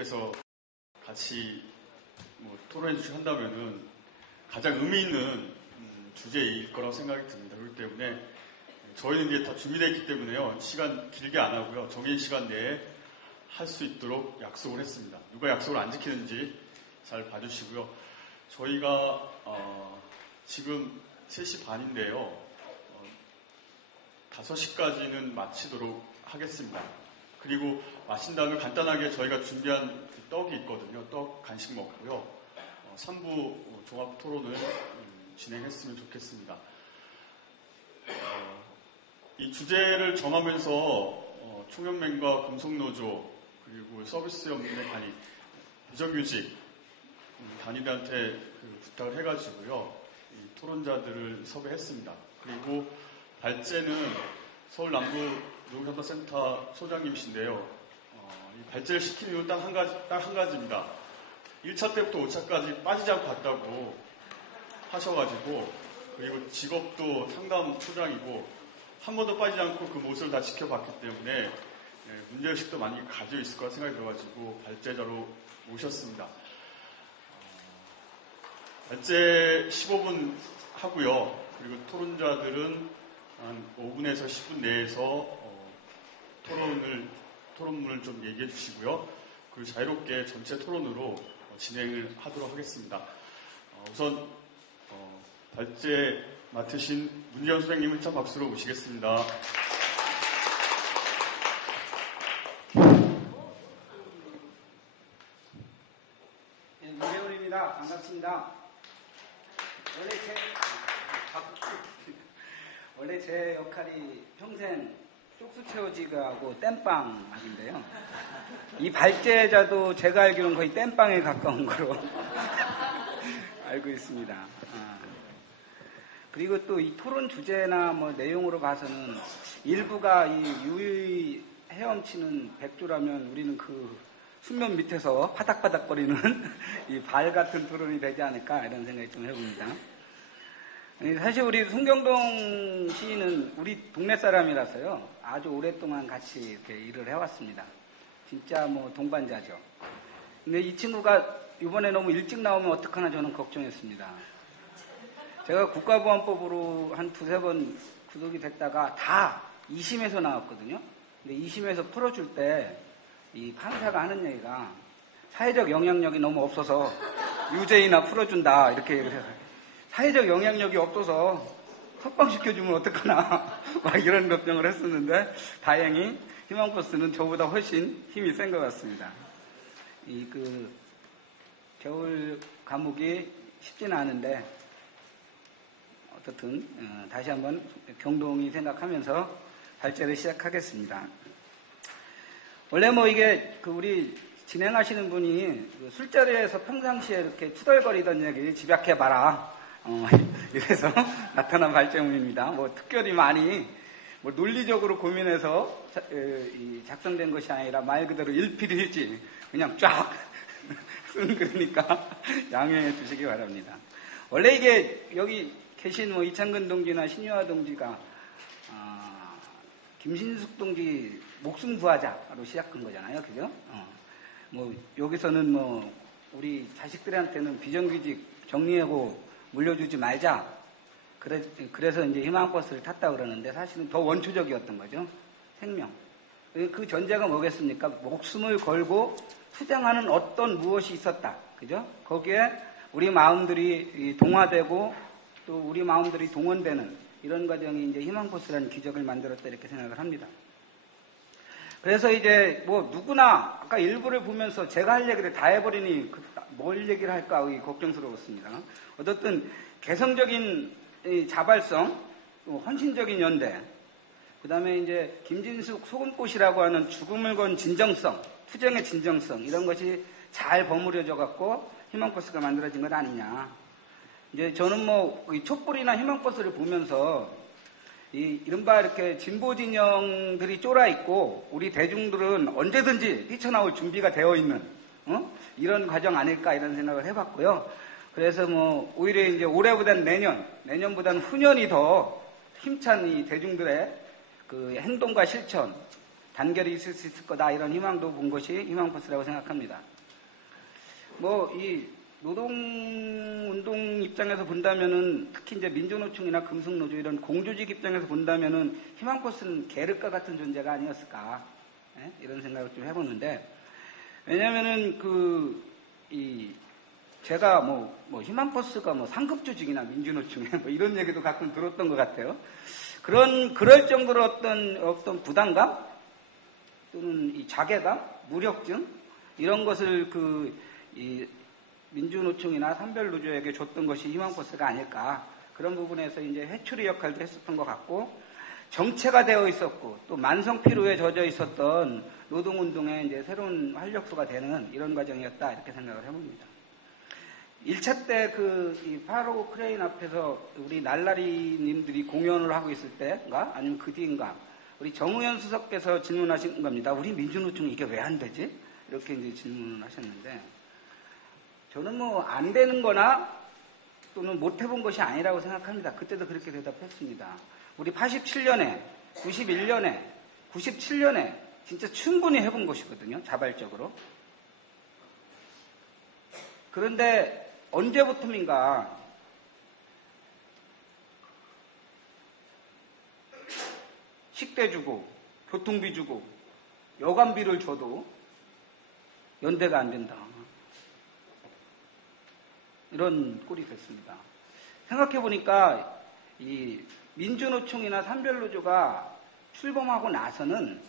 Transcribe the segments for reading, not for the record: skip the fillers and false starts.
대표께서 같이 토론해 주신다면은 가장 의미 있는 주제일 거라고 생각이 듭니다. 그렇기 때문에 저희는 이제 다 준비되어 있기 때문에요. 시간 길게 안 하고요. 정해진 시간 내에 할 수 있도록 약속을 했습니다. 누가 약속을 안 지키는지 잘 봐주시고요. 저희가 지금 3시 반인데요. 5시까지는 마치도록 하겠습니다. 그리고 마친 다음에 간단하게 저희가 준비한 떡이 있거든요. 떡 간식 먹고요. 3부 종합 토론을 진행했으면 좋겠습니다. 이 주제를 정하면서 총연맹과 금속노조 그리고 서비스업계 단위, 비정규직 단위들한테 부탁을 해가지고요. 이 토론자들을 섭외했습니다. 그리고 발제는 서울 남부 노동협력센터 소장님이신데요. 이 발제를 시키는 이유 딱 한 가지입니다. 1차 때부터 5차까지 빠지지 않고 갔다고 하셔가지고, 그리고 직업도 상담 소장이고 한 번도 빠지지 않고 그 모습을 다 지켜봤기 때문에 문제의식도 많이 가지고 있을 거라 생각이 들어가지고 발제자로 모셨습니다. 발제 15분 하고요. 그리고 토론자들은 한 5분에서 10분 내에서 토론문을 좀 얘기해 주시고요. 그리고 자유롭게 전체 토론으로 진행을 하도록 하겠습니다. 우선 발제 맡으신 문재현 소장님을 일단 박수로 모시겠습니다. 네, 문재훈입니다. 반갑습니다. 원래 제 역할이 평생 쪽수 채워지기하고 땜빵 하기인데요. 이 발제자도 제가 알기로는 거의 땜빵에 가까운 거로 알고 있습니다. 그리고 또 이 토론 주제나 내용으로 봐서는 일부가 이 유유히 헤엄치는 백조라면 우리는 그 수면 밑에서 파닥파닥거리는 이 발 같은 토론이 되지 않을까 이런 생각이 좀 해봅니다. 사실 우리 송경동 시인은 우리 동네 사람이라서요. 아주 오랫동안 같이 이렇게 일을 해왔습니다. 진짜 동반자죠. 근데 이 친구가 이번에 너무 일찍 나오면 어떡하나 저는 걱정했습니다. 제가 국가보안법으로 한 2-3번 구속이 됐다가 다 2심에서 나왔거든요. 근데 2심에서 풀어줄 때 이 판사가 하는 얘기가 사회적 영향력이 너무 없어서 유죄이나 풀어준다 이렇게 얘기를 해요. 사회적 영향력이 없어서 석방시켜주면 어떡하나 막 이런 걱정을 했었는데 다행히 희망버스는 저보다 훨씬 힘이 센 것 같습니다. 겨울 감옥이 쉽지는 않은데 어떻든 다시 한번 경동이 생각하면서 발제를 시작하겠습니다. 원래 이게 우리 진행하시는 분이 술자리에서 평상시에 이렇게 투덜거리던 얘기 집약해봐라. 이래서 나타난 발제문입니다. 특별히 많이 논리적으로 고민해서 작성된 것이 아니라 말 그대로 일필일지 그냥 쫙 쓴 거니까 양해해 주시기 바랍니다. 원래 이게 여기 계신 이창근 동지나 신유아 동지가 김신숙 동지 목숨 구하자로 시작한 거잖아요. 그죠? 여기서는 우리 자식들한테는 비정규직 정리하고 물려주지 말자. 그래서 이제 희망버스를 탔다 그러는데 사실은 더 원초적이었던 거죠. 생명. 그 전제가 뭐겠습니까? 목숨을 걸고 투쟁하는 어떤 무엇이 있었다. 그죠? 거기에 우리 마음들이 동화되고 또 우리 마음들이 동원되는 이런 과정이 이제 희망버스라는 기적을 만들었다 이렇게 생각을 합니다. 그래서 이제 누구나 아까 일부를 보면서 제가 할 얘기를 다 해버리니 뭘 얘기를 할까 걱정스러웠습니다. 어떻든 개성적인 자발성, 헌신적인 연대, 그 다음에 이제 김진숙 소금꽃이라고 하는 죽음을 건 진정성, 투쟁의 진정성 이런 것이 잘 버무려져 갖고 희망버스가 만들어진 것 아니냐. 이제 저는 이 촛불이나 희망버스를 보면서 이른바 이렇게 진보 진영들이 쫄아 있고 우리 대중들은 언제든지 뛰쳐나올 준비가 되어 있는 이런 과정 아닐까 이런 생각을 해봤고요. 그래서 오히려 이제 올해보다는 내년보다는 후년이 더 힘찬 이 대중들의 그 행동과 실천 단결이 있을 수 있을 거다 이런 희망도 본 것이 희망버스라고 생각합니다. 뭐 이 노동운동 입장에서 본다면은 특히 이제 민주노총이나 금속노조 이런 공조직 입장에서 본다면은 희망버스는 계륵과 같은 존재가 아니었을까 이런 생각을 좀 해보는데 왜냐면은 제가 희망버스가 상급조직이나 민주노총에 이런 얘기도 가끔 들었던 것 같아요. 그럴 정도로 어떤 부담감 또는 이 자괴감, 무력증 이런 것을 이 민주노총이나 산별노조에게 줬던 것이 희망버스가 아닐까 그런 부분에서 이제 회초리 역할도 했었던 것 같고 정체가 되어 있었고 또 만성 피로에 젖어 있었던 노동운동의 이제 새로운 활력소가 되는 이런 과정이었다 이렇게 생각을 해봅니다. 1차 때 이 파로 크레인 앞에서 우리 날라리님들이 공연을 하고 있을 때인가 아니면 그 뒤인가 우리 정우현 수석께서 질문하신 겁니다. 우리 민주노총이 이게 왜 안 되지? 이렇게 이제 질문을 하셨는데 저는 안 되는 거나 또는 못 해본 것이 아니라고 생각합니다. 그때도 그렇게 대답했습니다. 우리 87년에, 91년에, 97년에 진짜 충분히 해본 것이거든요. 자발적으로. 그런데 언제부터인가 식대 주고 교통비 주고 여관비를 줘도 연대가 안 된다. 이런 꼴이 됐습니다. 생각해보니까 이 민주노총이나 산별노조가 출범하고 나서는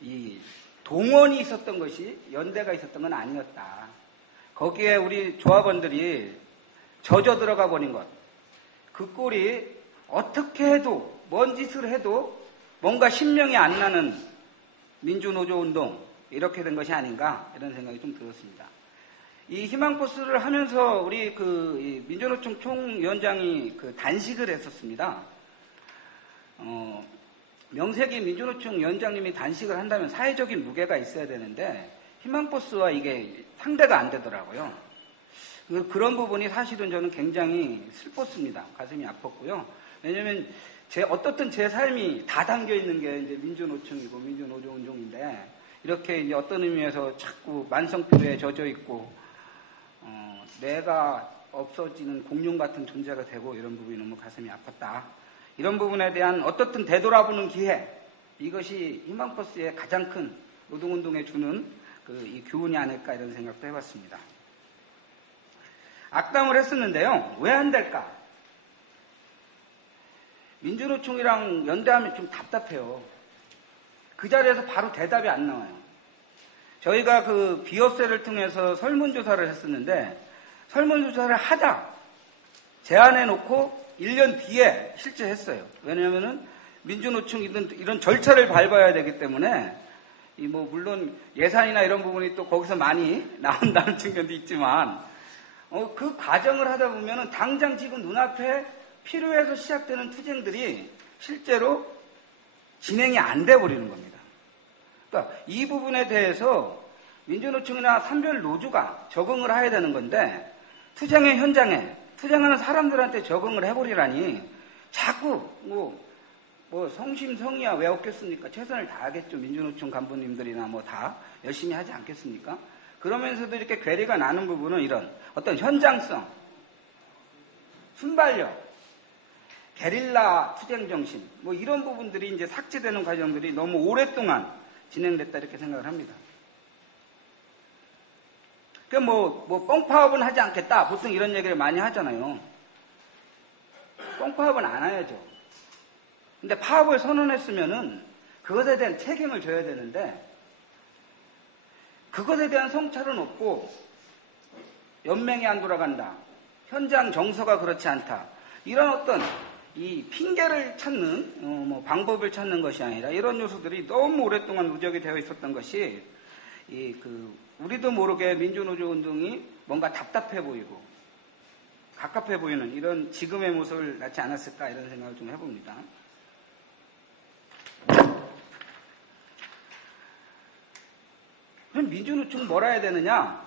이 동원이 있었던 것이 연대가 있었던 건 아니었다. 거기에 우리 조합원들이 젖어 들어가 버린 것. 그 꼴이 어떻게 해도 뭔 짓을 해도 뭔가 신명이 안 나는 민주노조 운동 이렇게 된 것이 아닌가 이런 생각이 좀 들었습니다. 이 희망버스를 하면서 우리 이 민주노총 총위원장이 단식을 했었습니다. 명색이 민주노총 위원장님이 단식을 한다면 사회적인 무게가 있어야 되는데 희망버스와 이게 상대가 안 되더라고요. 그런 부분이 사실은 저는 굉장히 슬펐습니다. 가슴이 아팠고요. 왜냐하면 어떻든 제 삶이 다 담겨 있는 게 이제 민주노총이고 민주노조 운동인데 이렇게 이제 어떤 의미에서 자꾸 만성피로에 젖어 있고 내가 없어지는 공룡 같은 존재가 되고 이런 부분이 너무 가슴이 아팠다. 이런 부분에 대한 어떻든 되돌아보는 기회 이것이 희망버스의 가장 큰 노동운동에 주는 이 교훈이 아닐까 이런 생각도 해봤습니다. 악담을 했었는데요. 왜 안 될까? 민주노총이랑 연대하면 좀 답답해요. 그 자리에서 바로 대답이 안 나와요. 저희가 비어세를 통해서 설문조사를 했었는데 설문조사를 하자 제안해놓고 1년 뒤에 실제 했어요. 왜냐하면은 민주노총 이런 절차를 밟아야 되기 때문에 물론 예산이나 이런 부분이 또 거기서 많이 나온다는 측면도 있지만 그 과정을 하다 보면은 당장 지금 눈앞에 필요해서 시작되는 투쟁들이 실제로 진행이 안 돼 버리는 겁니다. 그러니까 이 부분에 대해서 민주노총이나 산별노조가 적응을 해야 되는 건데 투쟁의 현장에 투쟁하는 사람들한테 적응을 해버리라니 자꾸 성심성의야 왜 없겠습니까? 최선을 다하겠죠. 민주노총 간부님들이나 다 열심히 하지 않겠습니까? 그러면서도 이렇게 괴리가 나는 부분은 이런 어떤 현장성, 순발력, 게릴라 투쟁 정신 이런 부분들이 이제 삭제되는 과정들이 너무 오랫동안 진행됐다 이렇게 생각을 합니다. 뻥파업은 하지 않겠다. 보통 이런 얘기를 많이 하잖아요. 뻥파업은 안 해야죠. 근데 파업을 선언했으면은 그것에 대한 책임을 져야 되는데 그것에 대한 성찰은 없고 연맹이 안 돌아간다. 현장 정서가 그렇지 않다. 이런 어떤 이 핑계를 찾는 방법을 찾는 것이 아니라 이런 요소들이 너무 오랫동안 누적이 되어 있었던 것이 우리도 모르게 민주노조 운동이 뭔가 답답해 보이고 갑갑해 보이는 이런 지금의 모습을 낳지 않았을까 이런 생각을 좀 해봅니다. 그럼 민주노총은 뭐라 해야 되느냐?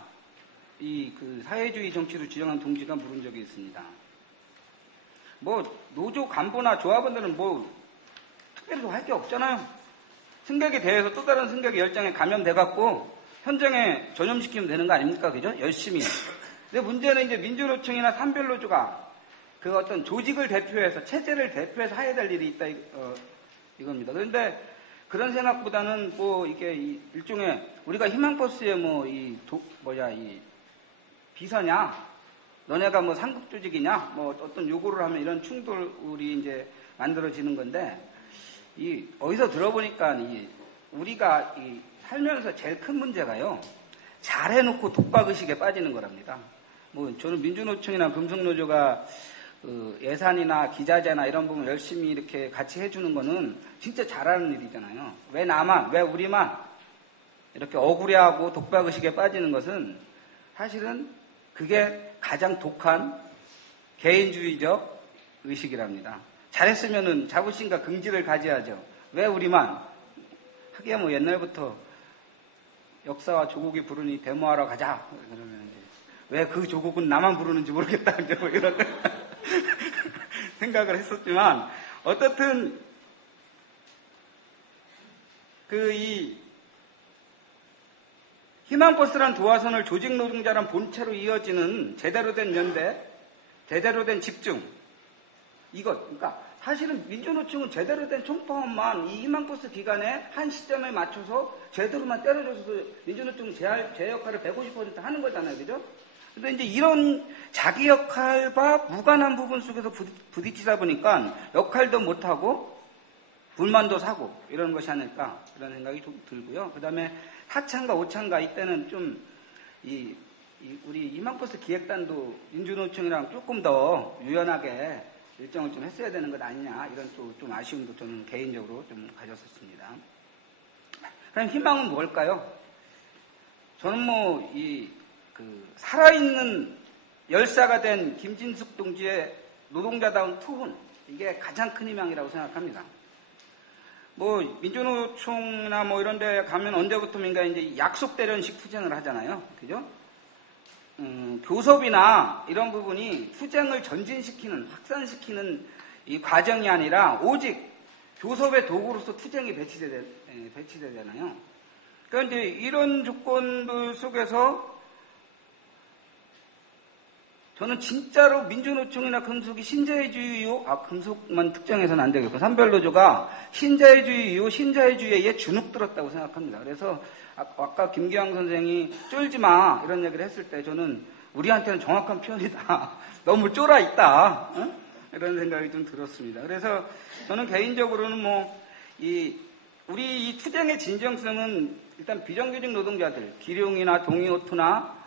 사회주의 정치로 지정한 동지가 물은 적이 있습니다. 노조 간부나 조합원들은 특별히 할 게 없잖아요. 승객이 대해서 또 다른 승객의 열정에 감염돼갖고 현장에 전염시키면 되는 거 아닙니까? 그죠? 열심히. 근데 문제는 이제 민주노총이나 산별노조가 그 어떤 조직을 대표해서, 체제를 대표해서 해야 될 일이 있다, 이겁니다. 그런데 그런 생각보다는 뭐 이게 일종의 우리가 희망버스의 이 비서냐, 너네가 뭐 상급 조직이냐, 뭐 어떤 요구를 하면 이런 충돌이 이제 만들어지는 건데, 어디서 들어보니까 우리가 살면서 제일 큰 문제가요, 잘해놓고 독박의식에 빠지는 거랍니다. 뭐 저는 민주노총이나 금속노조가 예산이나 기자재나 이런 부분 열심히 이렇게 같이 해주는 거는 진짜 잘하는 일이잖아요. 왜 나만, 왜 우리만 이렇게 억울해하고 독박의식에 빠지는 것은 사실은 그게 가장 독한 개인주의적 의식이랍니다. 잘했으면은 자부심과 긍지를 가져야죠. 왜 우리만? 하기야 뭐 옛날부터 역사와 조국이 부르니 데모하러 가자. 그러면 이제 왜 그 조국은 나만 부르는지 모르겠다. 이제 뭐 이런 생각을 했었지만, 어떻든 희망버스란 도화선을 조직 노동자란 본체로 이어지는 제대로 된 연대, 제대로 된 집중, 그러니까 사실은 민주노총은 제대로 된 총파업만 이 희망버스 기간에 한 시점에 맞춰서 제대로만 때려줘서 민주노총은 제 역할을 150% 하는 거잖아요. 그죠? 근데 이제 이런 자기 역할과 무관한 부분 속에서 부딪히다 보니까 역할도 못하고 불만도 사고 이런 것이 아닐까, 이런 생각이 좀 들고요. 그 다음에 4차인가 5차인가 이때는 좀 우리 희망버스 기획단도 민주노총이랑 조금 더 유연하게 일정을 좀 했어야 되는 것 아니냐, 이런 또 좀 아쉬움도 저는 개인적으로 좀 가졌었습니다. 그럼 희망은 뭘까요? 저는 살아있는 열사가 된 김진숙 동지의 노동자다운 투혼, 이게 가장 큰 희망이라고 생각합니다. 민주노총이나 이런 데 가면 언제부터인가 이제 약속대련식 투쟁을 하잖아요. 그죠? 교섭이나 이런 부분이 투쟁을 전진시키는, 확산시키는 이 과정이 아니라 오직 교섭의 도구로서 투쟁이 배치되잖아요. 그러니까 이제 이런 조건들 속에서 저는 진짜로 민주노총이나 금속이 신자유주의 이후, 금속만 특정해서는 안 되겠고, 산별노조가 신자유주의 이후 신자유주의에 주눅 들었다고 생각합니다. 그래서 아까 김기황 선생이 쫄지 마 이런 얘기를 했을 때 저는 우리한테는 정확한 표현이다. 너무 쫄아 있다. 이런 생각이 좀 들었습니다. 그래서 저는 개인적으로는 우리 이 투쟁의 진정성은 일단 비정규직 노동자들, 기룡이나 동이오투나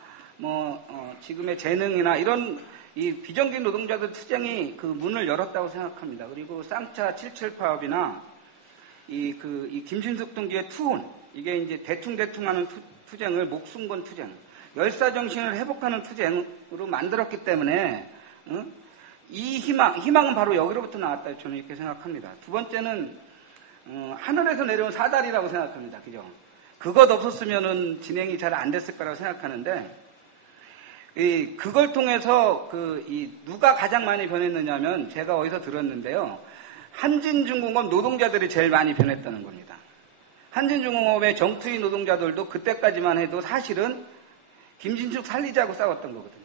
지금의 재능이나 이런 이 비정규직 노동자들 투쟁이 그 문을 열었다고 생각합니다. 그리고 쌍차 77 파업이나 이 김진숙 동지의 투혼, 이게 이제 대충하는 투쟁을 목숨 건 투쟁, 열사 정신을 회복하는 투쟁으로 만들었기 때문에 이 희망은 바로 여기로부터 나왔다, 저는 이렇게 생각합니다. 두 번째는 하늘에서 내려온 사달이라고 생각합니다. 그죠? 그것 없었으면은 진행이 잘 안 됐을 거라고 생각하는데, 그걸 통해서 누가 가장 많이 변했느냐면, 제가 어디서 들었는데요, 한진중공업 노동자들이 제일 많이 변했다는 겁니다. 한진중공업의 정투위 노동자들도 그때까지만 해도 사실은 김진숙 살리자고 싸웠던 거거든요.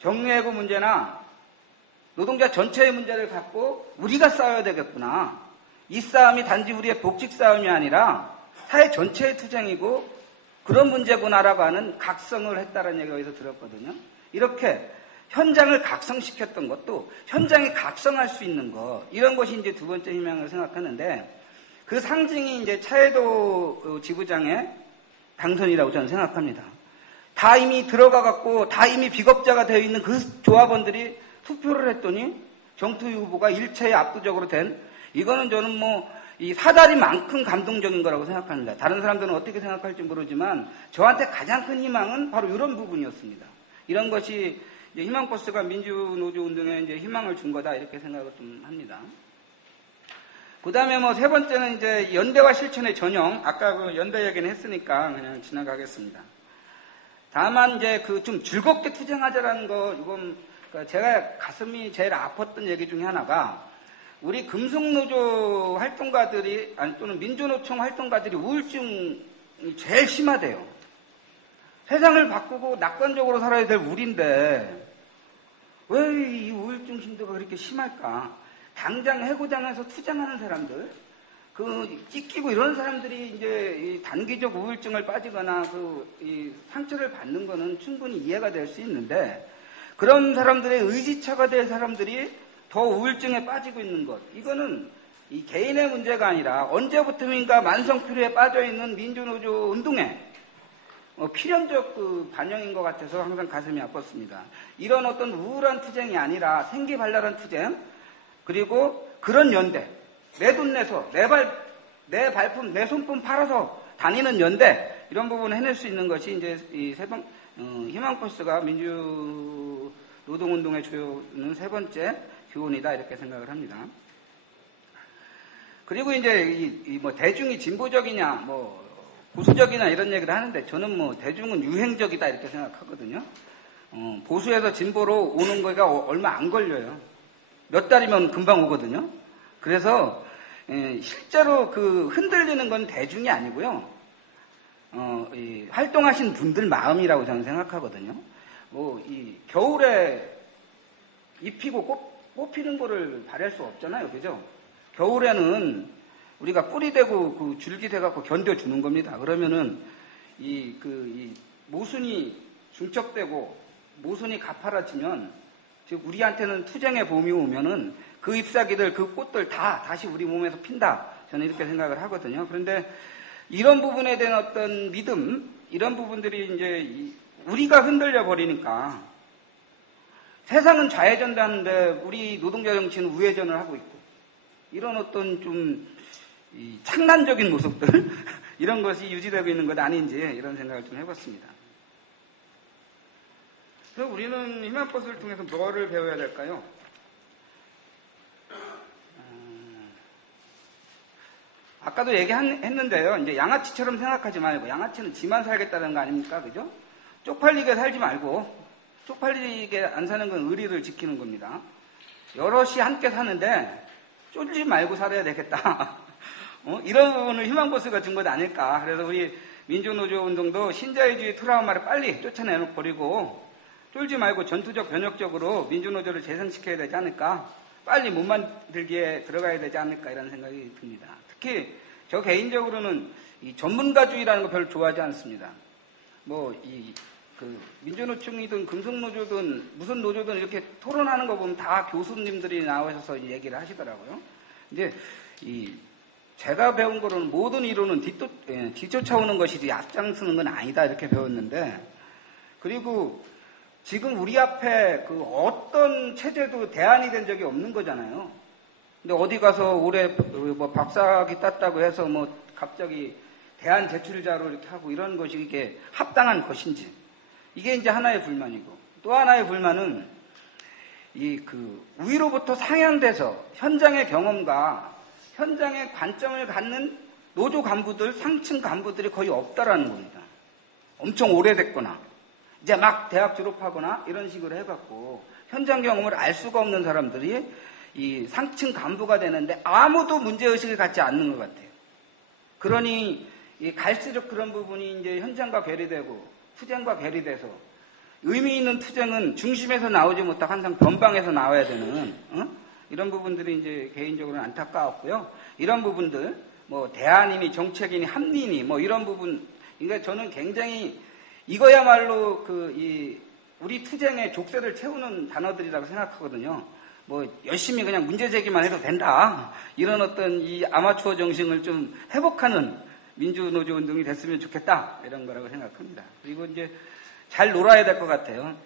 정리해고 문제나 노동자 전체의 문제를 갖고 우리가 싸워야 되겠구나. 이 싸움이 단지 우리의 복직 싸움이 아니라 사회 전체의 투쟁이고 그런 문제구나라고 하는 각성을 했다는 얘기가 어디서 들었거든요. 이렇게 현장을 각성시켰던 것도 현장이 각성할 수 있는 것, 이런 것이 이제 두 번째 희망을 생각하는데, 그 상징이 이제 차혜도 지부장의 당선이라고 저는 생각합니다. 다 이미 들어가갖고 다 이미 비겁자가 되어 있는 그 조합원들이 투표를 했더니 정투위 후보가 일체에 압도적으로 된, 이거는 저는 이 사다리만큼 감동적인 거라고 생각합니다. 다른 사람들은 어떻게 생각할지 모르지만 저한테 가장 큰 희망은 바로 이런 부분이었습니다. 이런 것이 이제 희망버스가 민주노조 운동에 이제 희망을 준 거다, 이렇게 생각을 좀 합니다. 그 다음에 세 번째는 이제 연대와 실천의 전형. 아까 그 연대 얘기는 했으니까 그냥 지나가겠습니다. 다만 이제 좀 즐겁게 투쟁하자라는 거, 이건 제가 가슴이 제일 아팠던 얘기 중에 하나가, 우리 금속노조 활동가들이, 아니, 또는 민주노총 활동가들이 우울증이 제일 심하대요. 세상을 바꾸고 낙관적으로 살아야 될 우리인데, 왜 이 우울증 심도가 그렇게 심할까? 당장 해고당해서 투쟁하는 사람들, 찢기고 이런 사람들이 이제 이 단기적 우울증을 빠지거나 이 상처를 받는 거는 충분히 이해가 될 수 있는데, 그런 사람들의 의지처가 될 사람들이 더 우울증에 빠지고 있는 것, 이거는 이 개인의 문제가 아니라 언제부터인가 만성피로에 빠져있는 민주노조 운동의 필연적 반영인 것 같아서 항상 가슴이 아팠습니다. 이런 어떤 우울한 투쟁이 아니라 생기발랄한 투쟁, 그리고 그런 연대, 내 돈 내서 내 발품, 내 손품 팔아서 다니는 연대, 이런 부분을 해낼 수 있는 것이 이제 이 희망포스가 민주 노동운동의 주요는 세 번째 교훈이다, 이렇게 생각을 합니다. 그리고 이제 뭐 대중이 진보적이냐, 보수적이냐 이런 얘기를 하는데, 저는 대중은 유행적이다 이렇게 생각하거든요. 보수에서 진보로 오는 거가 얼마 안 걸려요. 몇 달이면 금방 오거든요. 그래서 실제로 흔들리는 건 대중이 아니고요. 활동하신 분들 마음이라고 저는 생각하거든요. 이 겨울에 잎이고 꽃피는 거를 바랄 수 없잖아요. 그죠? 겨울에는 우리가 뿌리 대고 줄기 대갖고 견뎌주는 겁니다. 그러면은 이 모순이 중첩되고 모순이 가파라지면, 즉 우리한테는 투쟁의 봄이 오면은 그 잎사귀들, 그 꽃들 다 다시 우리 몸에서 핀다. 저는 이렇게 생각을 하거든요. 그런데 이런 부분에 대한 어떤 믿음, 이런 부분들이 이제 우리가 흔들려 버리니까 세상은 좌회전하는데 우리 노동자 정치는 우회전을 하고 있고, 이런 어떤 좀 창난적인 모습들 이런 것이 유지되고 있는 것 아닌지, 이런 생각을 좀 해봤습니다. 그래서 우리는 희망버스를 통해서 뭐를 배워야 될까요? 아까도 얘기했는데요. 이제 양아치처럼 생각하지 말고, 양아치는 지만 살겠다는 거 아닙니까? 그죠? 쪽팔리게 살지 말고, 쪽팔리게 안 사는 건 의리를 지키는 겁니다. 여럿이 함께 사는데 쫄지 말고 살아야 되겠다. 이런 부분을 희망버스가 준 것 아닐까. 그래서 우리 민주노조 운동도 신자유주의 트라우마를 빨리 쫓아내버리고 쫄지 말고 전투적 변혁적으로 민주노조를 재생시켜야 되지 않을까. 빨리 못 만들기에 들어가야 되지 않을까, 이런 생각이 듭니다. 특히 저 개인적으로는 이 전문가주의라는 거 별로 좋아하지 않습니다. 민주노총이든 금속노조든 무슨 노조든 이렇게 토론하는 거 보면 다 교수님들이 나오셔서 얘기를 하시더라고요. 이제 제가 배운 거로는 모든 이론은 뒤쫓아오는 것이지 앞장서는 건 아니다, 이렇게 배웠는데, 그리고 지금 우리 앞에 어떤 체제도 대안이 된 적이 없는 거잖아요. 근데 어디 가서 올해 박사학위 땄다고 해서 갑자기 대안 제출자로 이렇게 하고 이런 것이 이게 합당한 것인지, 이게 이제 하나의 불만이고, 또 하나의 불만은 위로부터 상향돼서 현장의 경험과 현장의 관점을 갖는 노조 간부들, 상층 간부들이 거의 없다라는 겁니다. 엄청 오래됐거나 이제 막 대학 졸업하거나 이런 식으로 해갖고 현장 경험을 알 수가 없는 사람들이 이 상층 간부가 되는데 아무도 문제의식을 갖지 않는 것 같아요. 그러니 갈수록 그런 부분이 이제 현장과 괴리되고 투쟁과 괴리돼서, 의미 있는 투쟁은 중심에서 나오지 못하고 항상 변방에서 나와야 되는 이런 부분들이 이제 개인적으로는 안타까웠고요. 이런 부분들 대안이니 정책이니 합리니 이런 부분, 그러니까 저는 굉장히 이거야말로 우리 투쟁의 족쇄를 채우는 단어들이라고 생각하거든요. 열심히 그냥 문제 제기만 해도 된다, 이런 어떤 이 아마추어 정신을 좀 회복하는 민주노조 운동이 됐으면 좋겠다, 이런 거라고 생각합니다. 그리고 이제 잘 놀아야 될 것 같아요.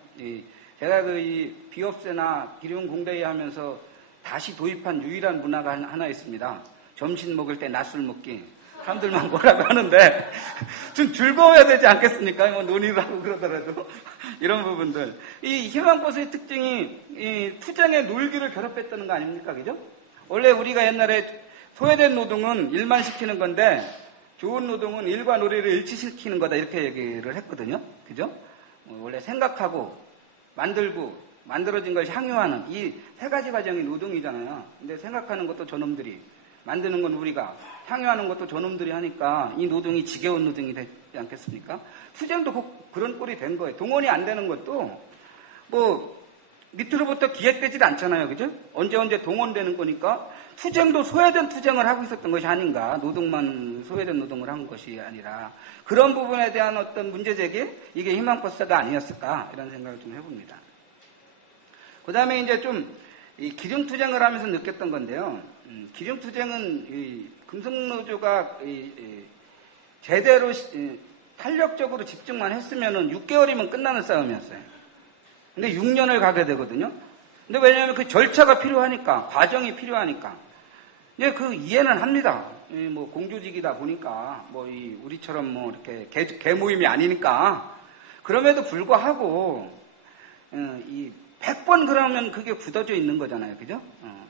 제가 이 비업세나 기룡 공대회 하면서 다시 도입한 유일한 문화가 하나 있습니다. 점심 먹을 때 낮술 먹기. 사람들만 뭐라고 하는데 좀 즐거워야 되지 않겠습니까? 논의를 하고 그러더라도 이런 부분들. 이 희망버스의 특징이 이 투쟁의 놀기를 결합했다는 거 아닙니까? 그죠? 원래 우리가 옛날에 소외된 노동은 일만 시키는 건데 좋은 노동은 일과 놀이를 일치시키는 거다, 이렇게 얘기를 했거든요. 그죠? 원래 생각하고 만들고 만들어진 걸 향유하는 이 세 가지 과정이 노동이잖아요. 근데 생각하는 것도 저놈들이, 만드는 건 우리가, 향유하는 것도 저놈들이 하니까 이 노동이 지겨운 노동이 되지 않겠습니까? 투쟁도 꼭 그런 꼴이 된 거예요. 동원이 안 되는 것도 뭐 밑으로부터 기획되질 않잖아요. 그죠? 언제 동원되는 거니까 투쟁도 소외된 투쟁을 하고 있었던 것이 아닌가. 노동만 소외된 노동을 한 것이 아니라 그런 부분에 대한 어떤 문제제기, 이게 희망버스가 아니었을까 이런 생각을 좀 해봅니다. 그 다음에 이제 좀 이 기름투쟁을 하면서 느꼈던 건데요. 기름투쟁은 이 금속노조가 제대로 탄력적으로 집중만 했으면은 6개월이면 끝나는 싸움이었어요. 근데 6년을 가게 되거든요. 근데 왜냐하면 그 절차가 필요하니까, 과정이 필요하니까. 근데 그 이해는 합니다. 뭐 공조직이다 보니까, 뭐 우리처럼 뭐 이렇게 개 모임이 아니니까. 그럼에도 불구하고, 100번 그러면 그게 굳어져 있는 거잖아요. 그죠?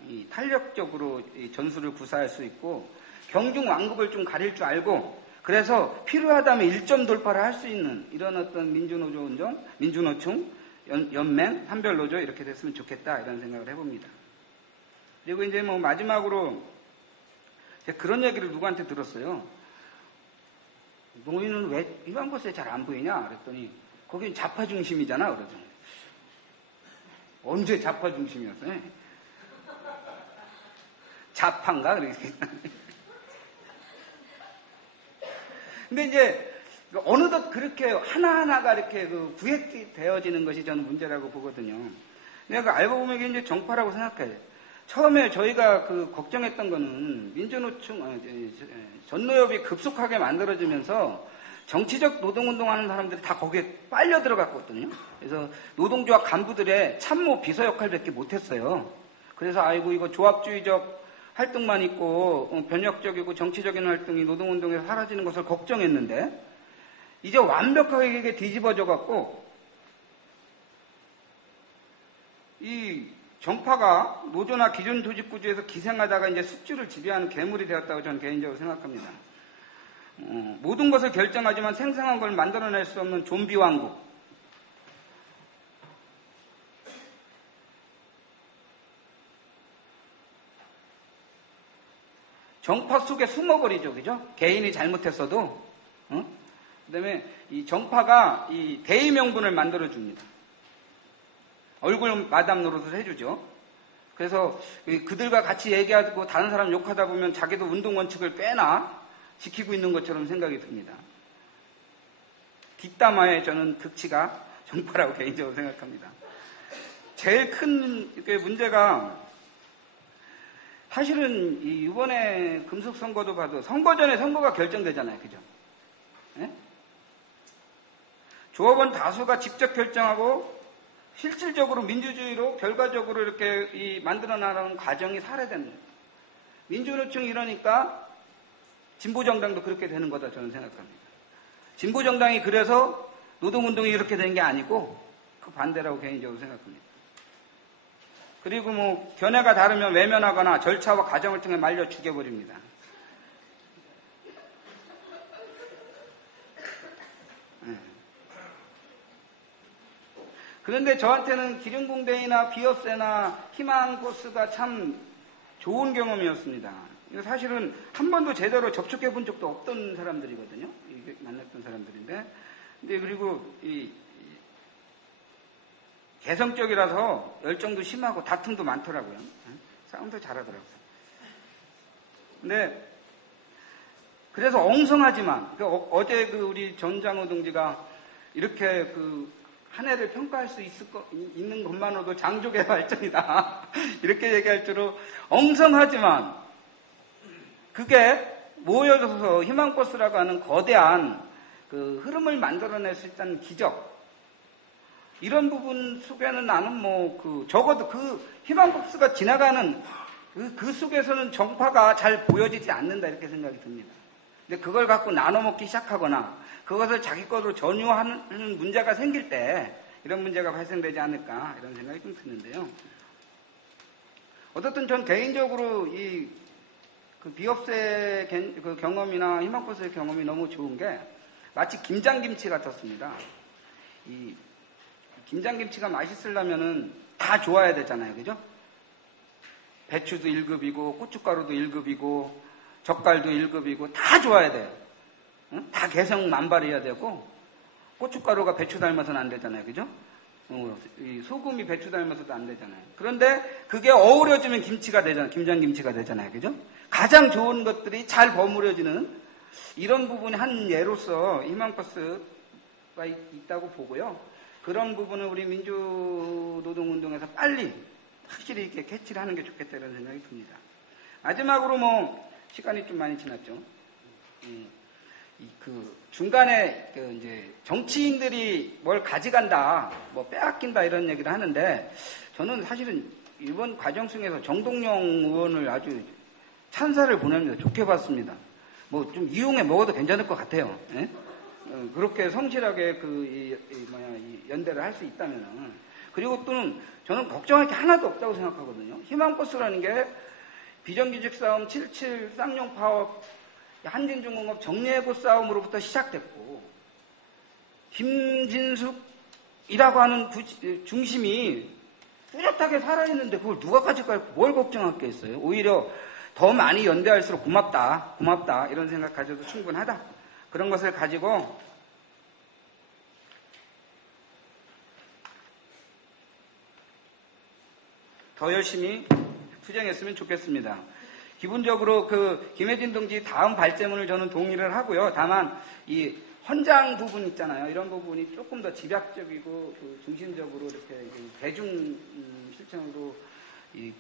이 탄력적으로 이 전술을 구사할 수 있고, 경중 완급을 좀 가릴 줄 알고, 그래서 필요하다면 1점 돌파를 할 수 있는 이런 어떤 민주노조 운동, 민주노총, 연맹, 한별노조 이렇게 됐으면 좋겠다 이런 생각을 해봅니다. 그리고 이제 뭐 마지막으로 제가 그런 얘기를 누구한테 들었어요. 너희는 왜 이런 곳에 잘 안 보이냐? 그랬더니 거긴 좌파 중심이잖아. 그러죠. 언제 좌파 중심이었어요? 좌파인가? 그러겠어요. 근데 이제 어느덧 그렇게 하나하나가 이렇게 구획되어지는 것이 저는 문제라고 보거든요. 내가 알고 보면 이게 이제 정파라고 생각해요. 처음에 저희가 걱정했던 거는 민주노총, 전노협이 급속하게 만들어지면서 정치적 노동운동하는 사람들이 다 거기에 빨려 들어갔거든요. 그래서 노동조합 간부들의 참모 비서 역할밖에 못했어요. 그래서 아이고 이거 조합주의적 활동만 있고 변혁적이고 정치적인 활동이 노동운동에서 사라지는 것을 걱정했는데 이제 완벽하게 이게 뒤집어져 갖고 이 정파가 노조나 기존 조직 구조에서 기생하다가 이제 숙주를 지배하는 괴물이 되었다고 저는 개인적으로 생각합니다. 모든 것을 결정하지만 생생한 걸 만들어낼 수 없는 좀비 왕국. 정파 속에 숨어버리죠, 그죠? 개인이 잘못했어도, 그 다음에 이 정파가 이 대의 명분을 만들어줍니다. 얼굴 마담 노릇을 해주죠. 그래서 그들과 같이 얘기하고 다른 사람 욕하다 보면 자기도 운동 원칙을 꽤나 지키고 있는 것처럼 생각이 듭니다. 뒷담화에 저는 극치가 정파라고 개인적으로 생각합니다. 제일 큰 문제가 사실은 이번에 금속 선거도 봐도 선거 전에 선거가 결정되잖아요. 그죠? 네? 조합원 다수가 직접 결정하고 실질적으로 민주주의로 결과적으로 이렇게 만들어 나가는 과정이 살해됩니다. 민주노총이 이러니까 진보정당도 그렇게 되는 거다 저는 생각합니다. 진보정당이 그래서 노동운동이 이렇게 된 게 아니고 그 반대라고 개인적으로 생각합니다. 그리고 뭐 견해가 다르면 외면하거나 절차와 과정을 통해 말려 죽여버립니다. 그런데 저한테는 기름공대이나 비업세나 희망버스가 참 좋은 경험이었습니다. 사실은 한 번도 제대로 접촉해 본 적도 없던 사람들이거든요. 만났던 사람들인데. 근데 그리고 개성적이라서 열정도 심하고 다툼도 많더라고요. 싸움도 잘하더라고요. 근데 그래서 엉성하지만 어제 우리 전장호 동지가 이렇게 한 해를 평가할 수 있는 것만으로도 장족의 발전이다. 이렇게 얘기할 줄로 엉성하지만 그게 모여져서 희망버스라고 하는 거대한 흐름을 만들어낼 수 있다는 기적. 이런 부분 속에는 나는 적어도 희망버스가 지나가는 그 속에서는 정파가 잘 보여지지 않는다 이렇게 생각이 듭니다. 근데 그걸 갖고 나눠먹기 시작하거나 그것을 자기 것으로 전유하는 문제가 생길 때 이런 문제가 발생되지 않을까 이런 생각이 좀 드는데요. 어쨌든 전 개인적으로 비업세 경험이나 희망버스의 경험이 너무 좋은 게 마치 김장김치 같았습니다. 김장김치가 맛있으려면은 다 좋아야 되잖아요. 그죠? 배추도 1급이고, 고춧가루도 1급이고, 젓갈도 1급이고, 다 좋아야 돼요. 응? 다 개성 만발해야 되고, 고춧가루가 배추 닮아서는 안 되잖아요. 그죠? 이 소금이 배추 닮아서도 안 되잖아요. 그런데 그게 어우러지면 김치가 되잖아요. 김장김치가 되잖아요. 그죠? 가장 좋은 것들이 잘 버무려지는 이런 부분이 한 예로서 희망버스가 있다고 보고요. 그런 부분을 우리 민주노동운동에서 빨리 확실히 이렇게 캐치를 하는 게 좋겠다 이런 생각이 듭니다. 마지막으로 시간이 좀 많이 지났죠. 중간에 이제 정치인들이 뭘 가져간다, 빼앗긴다 이런 얘기를 하는데 저는 사실은 이번 과정 속에서 정동영 의원을 아주 찬사를 보냅니다. 좋게 봤습니다. 좀 이용해 먹어도 괜찮을 것 같아요. 예? 그렇게 성실하게 이 연대를 할 수 있다면은. 그리고 또는 저는 걱정할 게 하나도 없다고 생각하거든요. 희망버스라는 게 비정규직 싸움 77 쌍용 파업 한진중공업 정리해고 싸움으로부터 시작됐고 김진숙이라고 하는 중심이 뚜렷하게 살아있는데 그걸 누가 가져갈까 뭘 걱정할 게 있어요. 오히려 더 많이 연대할수록 고맙다 이런 생각 가져도 충분하다. 그런 것을 가지고 더 열심히 투쟁했으면 좋겠습니다. 기본적으로 김혜진 동지 다음 발제문을 저는 동의를 하고요. 다만 이 헌장 부분 있잖아요. 이런 부분이 조금 더 집약적이고 중심적으로 이렇게 대중 실천으로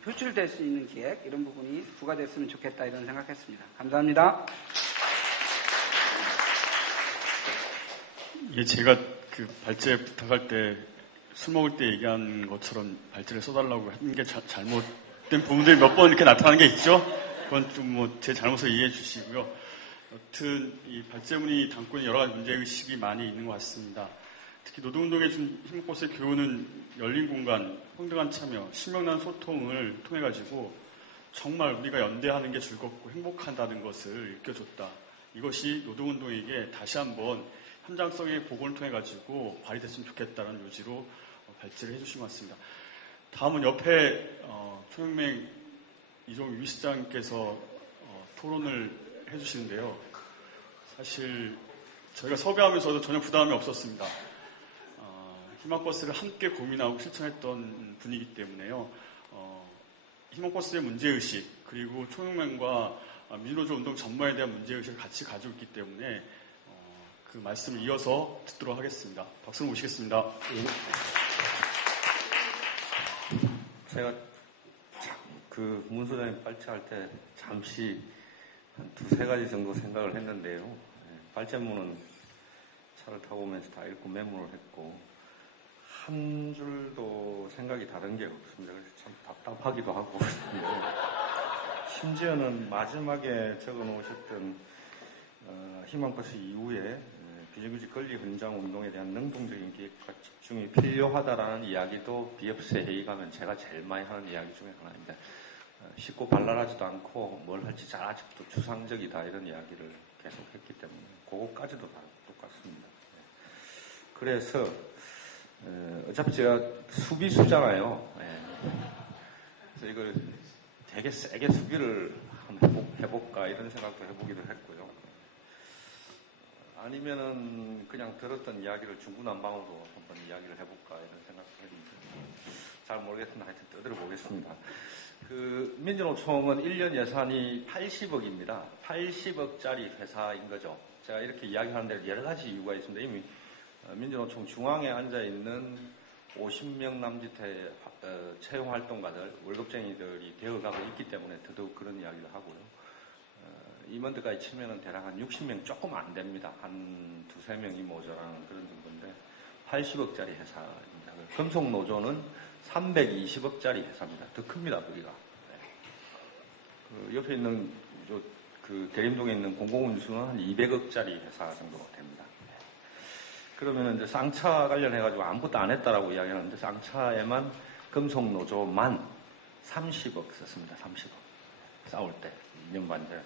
표출될 수 있는 기획 이런 부분이 부과됐으면 좋겠다 이런 생각했습니다. 감사합니다. 예, 제가 발제 부탁할 때 술 먹을 때 얘기한 것처럼 발제를 써달라고 한 게 잘못된 부분들이 몇 번 이렇게 나타나는 게 있죠. 그건 좀 제 잘못을 이해해 주시고요. 여튼 이 발제문이 담고 있는 여러 가지 문제의식이 많이 있는 것 같습니다. 특히 노동운동의 희망버스의 교훈은 열린 공간, 평등한 참여, 신명난 소통을 통해가지고 정말 우리가 연대하는 게 즐겁고 행복하다는 것을 일깨워줬다. 이것이 노동운동에게 다시 한번 현장성의 복원을 통해가지고 발휘됐으면 좋겠다는 요지로 발제를 해주신 것 같습니다. 다음은 옆에 총혁명 이종우 위시장께서 토론을 해주시는데요. 사실 저희가 섭외하면서도 전혀 부담이 없었습니다. 희망버스를 함께 고민하고 실천했던 분이기 때문에요. 희망버스의 문제의식 그리고 총혁명과 민주노조 운동 전반에 대한 문제의식을 같이 가지고 있기 때문에 그 말씀을 이어서 듣도록 하겠습니다. 박수를 모시겠습니다. 제가 문 소장님 발제할 때 잠시 한 두세 가지 정도 생각을 했는데요. 발제문은 차를 타고 오면서 다 읽고 메모를 했고 한 줄도 생각이 다른 게 없습니다. 그래서 참 답답하기도 하고 심지어는 마지막에 적어놓으셨던 희망버스 이후에 비정규직 권리 현장 운동에 대한 능동적인 기획과 집중이 필요하다라는 이야기도 비협세 회의 가면 제가 제일 많이 하는 이야기 중에 하나입니다. 쉽고 발랄하지도 않고 뭘 할지 잘 아직도 추상적이다 이런 이야기를 계속 했기 때문에 그거까지도 다 똑같습니다. 그래서 어차피 제가 수비수잖아요. 그래서 이걸 되게 세게 수비를 한번 해볼까 이런 생각도 해보기도 했고요. 아니면은 그냥 들었던 이야기를 중구난방으로 한번 이야기를 해볼까 이런 생각도 했는데 잘 모르겠습니다. 하여튼 떠들어 보겠습니다. 민주노총은 1년 예산이 80억입니다. 80억짜리 회사인 거죠. 제가 이렇게 이야기하는데 여러 가지 이유가 있습니다. 이미 민주노총 중앙에 앉아있는 50명 남짓의 채용활동가들, 월급쟁이들이 되어가고 있기 때문에 더더욱 그런 이야기를 하고요. 임원들까지 치면은 대략 한 60명 조금 안 됩니다. 한 두세 명이 모자라는 그런 정도인데 80억짜리 회사입니다. 금속노조는 320억짜리 회사입니다. 더 큽니다, 거기가. 옆에 있는 대림동에 있는 공공운수는 한 200억짜리 회사 정도 됩니다. 그러면 이제 쌍차 관련해가지고 아무것도 안 했다라고 이야기하는데 쌍차에만 금속노조만 30억 썼습니다. 30억. 싸울 때. 2년 반 전에.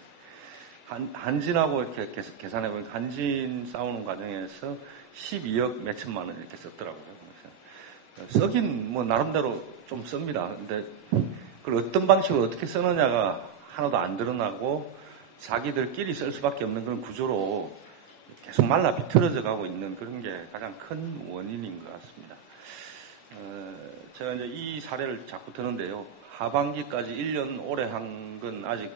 한진하고 이렇게 계산해보니까 한진 싸우는 과정에서 12억 몇천만 원 이렇게 썼더라고요. 그래서 쓰긴 뭐 나름대로 좀 씁니다. 근데 그걸 어떤 방식으로 어떻게 쓰느냐가 하나도 안 드러나고 자기들끼리 쓸 수밖에 없는 그런 구조로 계속 말라 비틀어져 가고 있는 그런 게 가장 큰 원인인 것 같습니다. 제가 이제 이 사례를 자꾸 드는데요. 하반기까지 1년 오래 한 건 아직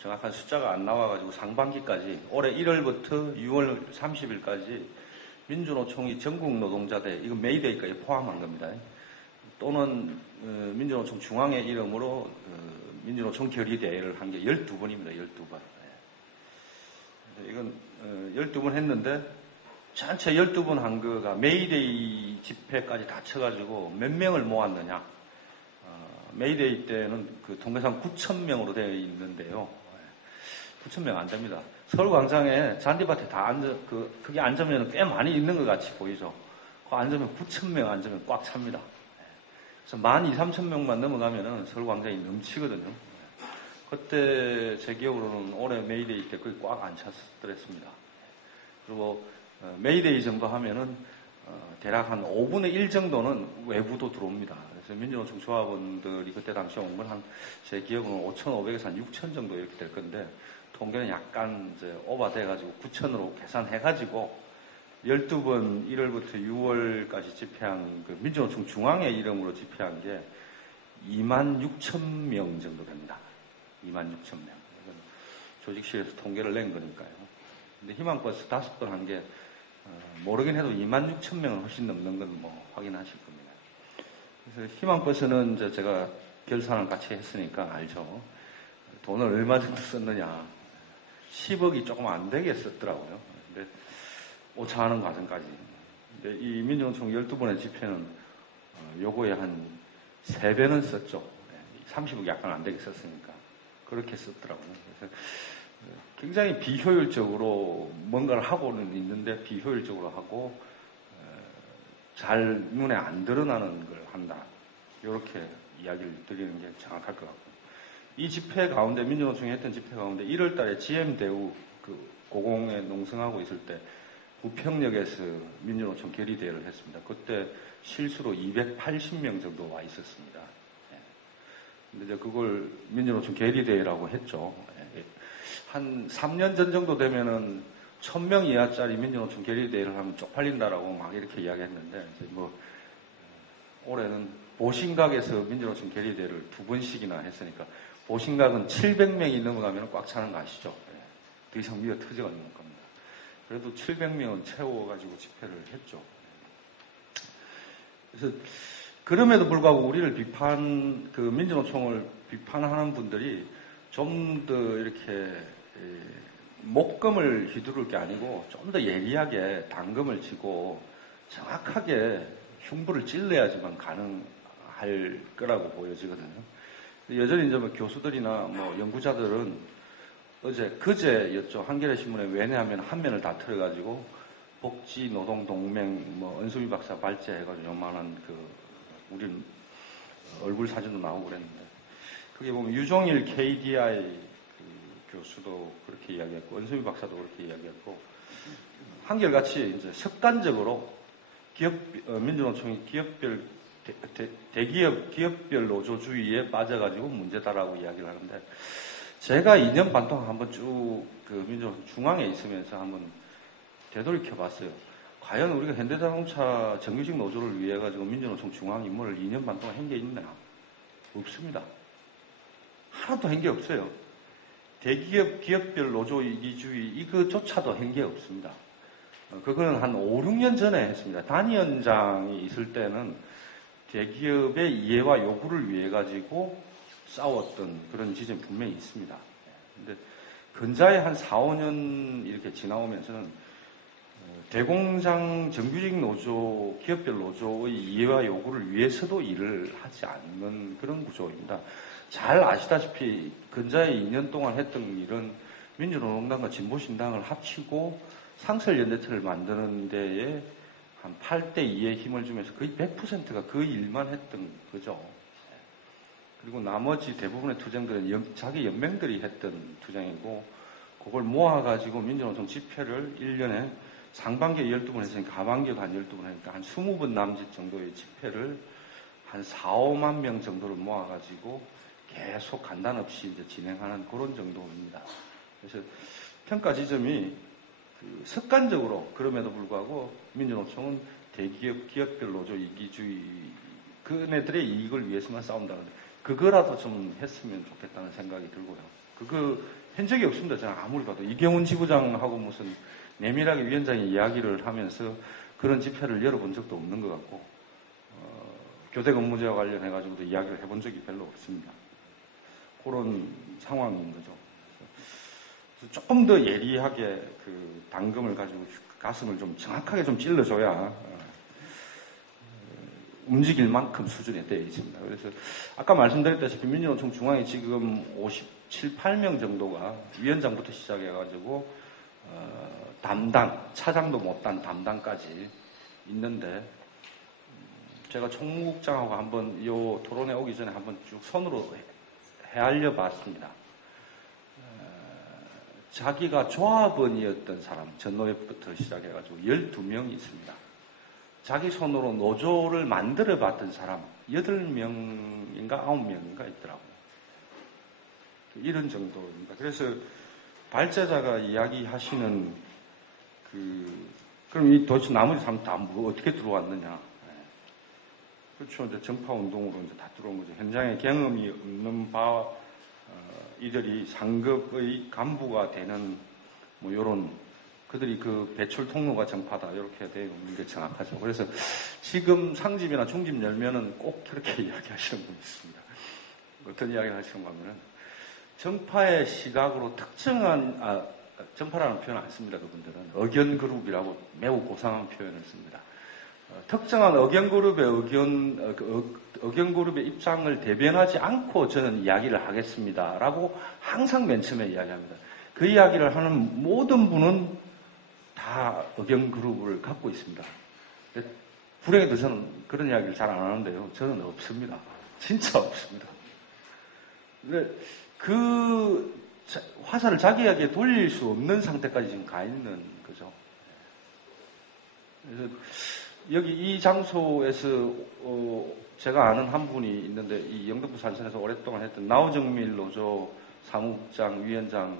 정확한 숫자가 안 나와가지고 상반기까지 올해 1월부터 6월 30일까지 민주노총이 전국 노동자대, 이거 메이데이까지 포함한 겁니다. 또는 민주노총 중앙의 이름으로 민주노총 결의대회를 한 게 12번입니다. 12번. 이건 12번 했는데 전체 12번 한 거가 메이데이 집회까지 다 쳐가지고 몇 명을 모았느냐. 메이데이 때는 그 통계상 9,000명으로 되어 있는데요. 9,000명 안 됩니다. 서울광장에 잔디밭에 다 그게 앉으면 꽤 많이 있는 것 같이 보이죠. 그 앉으면 9,000명 앉으면 꽉 찹니다. 그래서 12,000~13,000명만 넘어가면은 서울광장이 넘치거든요. 그때 제 기억으로는 올해 메이데이 때 거의 꽉 안 찼더랬습니다. 그리고 메이데이 정도 하면은 대략 한 5분의 1 정도는 외부도 들어옵니다. 그래서 민주노총 조합원들이 그때 당시에 온 건 한 제 기억으로는 5,500에서 한 6,000 정도 이렇게 될 건데 통계는 약간 이제 오버돼가지고 9,000으로 계산해가지고 12번 1월부터 6월까지 집회한 그 민주노총 중앙의 이름으로 집회한 게 26,000명 정도 됩니다. 26,000명. 조직실에서 통계를 낸 거니까요. 근데 희망버스 5번 한 게 모르긴 해도 26,000명은 훨씬 넘는 건 뭐 확인하실 겁니다. 그래서 희망버스는 이제 제가 결산을 같이 했으니까 알죠. 돈을 얼마 정도 썼느냐. 10억이 조금 안 되게 썼더라고요. 근데 오차하는 과정까지. 근데 이 민주노총 12번의 집회는 요거에 한 3배는 썼죠. 30억 약간 안 되게 썼으니까. 그렇게 썼더라고요. 그래서 굉장히 비효율적으로 뭔가를 하고는 있는데 비효율적으로 하고 잘 눈에 안 드러나는 걸 한다. 이렇게 이야기를 드리는 게 정확할 것 같고. 이 집회 가운데, 민주노총이 했던 집회 가운데 1월 달에 GM대우 그 고공에 농성하고 있을 때 부평역에서 민주노총 결의대회를 했습니다. 그때 실수로 280명 정도 와 있었습니다. 근데 이제 그걸 민주노총 결의대회라고 했죠. 한 3년 전 정도 되면은 1,000명 이하짜리 민주노총 결의대회를 하면 쪽팔린다라고 막 이렇게 이야기했는데, 이제 뭐, 올해는 보신각에서 민주노총 결의대회를 2번씩이나 했으니까, 보신각은 700명이 넘어가면 꽉 차는 거 아시죠? 더 이상 미어 터져가 있는 겁니다. 그래도 700명은 채워가지고 집회를 했죠. 그래서, 그럼에도 불구하고 우리를 그 민주노총을 비판하는 분들이 좀 더 이렇게 목금을 휘두를 게 아니고 좀 더 예리하게 당금을 치고 정확하게 흉부를 찔러야지만 가능할 거라고 보여지거든요. 여전히 이제 뭐 교수들이나 뭐 연구자들은 그제였죠. 한겨레 신문에 왜냐하면 한 면을 다 틀어가지고 복지 노동 동맹 뭐 은수미 박사 발제해가지고 요만한 우린 얼굴 사진도 나오고 그랬는데, 그게 보면 유종일 KDI 교수도 그렇게 이야기했고, 은수미 박사도 그렇게 이야기했고, 한결같이 이제 습관적으로 민주노총이 기업별 노조주의에 빠져가지고 문제다라고 이야기를 하는데, 제가 2년 반 동안 한번 쭉 민주노총 중앙에 있으면서 한번 되돌이켜 봤어요. 과연 우리가 현대자동차 정규직 노조를 위해 가지고 민주노총 중앙 임무를 2년 반 동안 한 게 있나? 없습니다. 하나도 한 게 없어요. 대기업, 기업별 노조 이기주의 이거조차도 한 게 없습니다. 그거는 한 5, 6년 전에 했습니다. 단위원장이 있을 때는 대기업의 이해와 요구를 위해 가지고 싸웠던 그런 지점이 분명히 있습니다. 근데 근자에 한 4, 5년 이렇게 지나오면서는 대공장 정규직 노조, 기업별 노조의 이해와 요구를 위해서도 일을 하지 않는 그런 구조입니다. 잘 아시다시피 근자에 2년 동안 했던 일은 민주노동당과 진보신당을 합치고 상설연대체를 만드는 데에 한 8대2의 힘을 주면서 거의 100%가 그 일만 했던 거죠. 그리고 나머지 대부분의 투쟁들은 자기 연맹들이 했던 투쟁이고, 그걸 모아가지고 민주노총 집회를 1년에 상반기에 12번 했으니까 하반기에도 한 12번 하니까 한 20번 남짓 정도의 집회를 한 4, 5만 명 정도를 모아가지고 계속 간단 없이 이제 진행하는 그런 정도입니다. 그래서 평가 지점이 습관적으로 그럼에도 불구하고 민주노총은 대기업, 기업별 노조 이기주의 그네들의 이익을 위해서만 싸운다는데 그거라도 좀 했으면 좋겠다는 생각이 들고요. 그거 한 적이 없습니다. 저는 아무리 봐도 이경훈 지부장하고 무슨 내밀하게 위원장이 이야기를 하면서 그런 집회를 열어본 적도 없는 것 같고 교대 근무제와 관련해가지고도 이야기를 해본 적이 별로 없습니다. 그런 상황인 거죠. 조금 더 예리하게 그 당금을 가지고 가슴을 좀 정확하게 좀 찔러줘야 움직일 만큼 수준에 되어 있습니다. 그래서 아까 말씀드렸다시피 민주노총 중앙에 지금 57, 8명 정도가 위원장부터 시작해가지고 담당, 차장도 못한 담당까지 있는데 제가 총무국장하고 한번 이 토론회 오기 전에 한번 쭉 손으로 헤아려 봤습니다. 자기가 조합원이었던 사람, 전노협부터 시작해가지고 12명이 있습니다. 자기 손으로 노조를 만들어 봤던 사람 8명인가 9명인가 있더라고요. 이런 정도입니다. 그래서 발제자가 이야기하시는 그럼 이 도대체 나머지 사람 다 어떻게 들어왔느냐. 그렇죠. 이제 정파운동으로 이제 다 들어온 거죠. 현장에 경험이 없는 이들이 상급의 간부가 되는 뭐 요런 그들이 그 배출 통로가 정파다 이렇게 되어 있는 게 정확하죠. 그래서 지금 상집이나 중집 열면은 꼭 그렇게 이야기하시는 분이 있습니다. 어떤 이야기를 하시는 거 하면은 정파의 시각으로 특정한 정파라는 표현 안 씁니다. 그분들은 의견그룹이라고 매우 고상한 표현을 씁니다. 특정한 의견그룹의 입장을 대변하지 않고 저는 이야기를 하겠습니다라고 항상 맨 처음에 이야기합니다. 그 이야기를 하는 모든 분은 다 의견그룹을 갖고 있습니다. 불행히도 저는 그런 이야기를 잘 안 하는데요. 저는 없습니다. 진짜 없습니다. 근데 그 화살을 자기 이야기에 돌릴 수 없는 상태까지 지금 가 있는 거죠. 그래서 여기 이 장소에서 제가 아는 한 분이 있는데 이 영등포 산천에서 오랫동안 했던 나우정밀 노조 사무국장, 위원장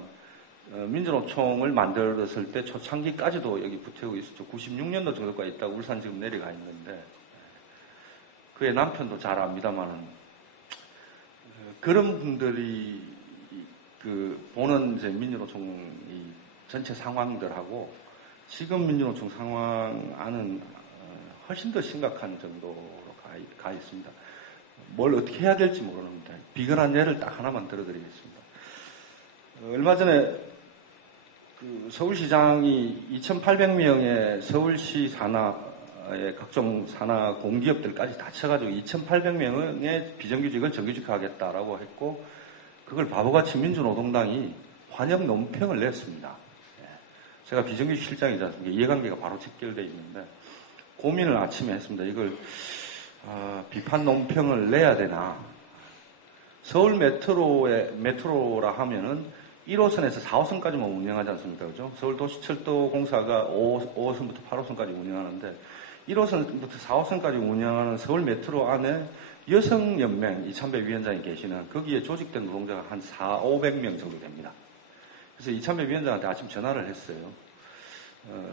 민주노총을 만들었을 때 초창기까지도 여기 붙어 있었죠. 96년도 정도까지 있다가 울산 지금 내려가 있는데 그의 남편도 잘 압니다만은 그런 분들이 보는 이제 민주노총 전체 상황들하고 지금 민주노총 상황과는 훨씬 더 심각한 정도로 가 있습니다. 뭘 어떻게 해야 될지 모르는데 비근한 예를 딱 하나만 들어드리겠습니다. 얼마 전에 서울시장이 2,800명의 서울시 산하의 각종 산하 공기업들까지 다 쳐가지고 2,800명의 비정규직을 정규직화하겠다라고 했고 그걸 바보같이 민주노동당이 환영 논평을 냈습니다. 제가 비정규직 실장이지 않습니까? 이해관계가 바로 직결되어 있는데 고민을 아침에 했습니다. 이걸 비판 논평을 내야 되나? 서울 메트로라 하면은 1호선에서 4호선까지만 운영하지 않습니까? 그죠? 서울도시철도공사가 5호선부터 8호선까지 운영하는데 1호선부터 4호선까지 운영하는 서울 메트로 안에 여성연맹 이찬배 위원장이 계시는 거기에 조직된 노동자가 한 500명 정도 됩니다. 그래서 이찬배 위원장한테 아침 전화를 했어요.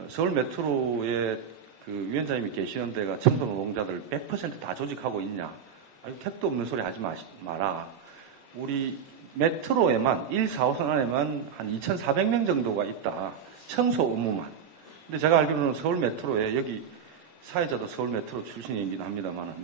서울 메트로에 그 위원장님이 계시는 데가 청소 노동자들 100% 다 조직하고 있냐? 아니, 택도 없는 소리 하지 마라. 우리 메트로에만 1, 4호선 안에만 한 2,400명 정도가 있다. 청소 업무만. 근데 제가 알기로는 서울 메트로에 여기 사회자도 서울 메트로 출신이긴 합니다만은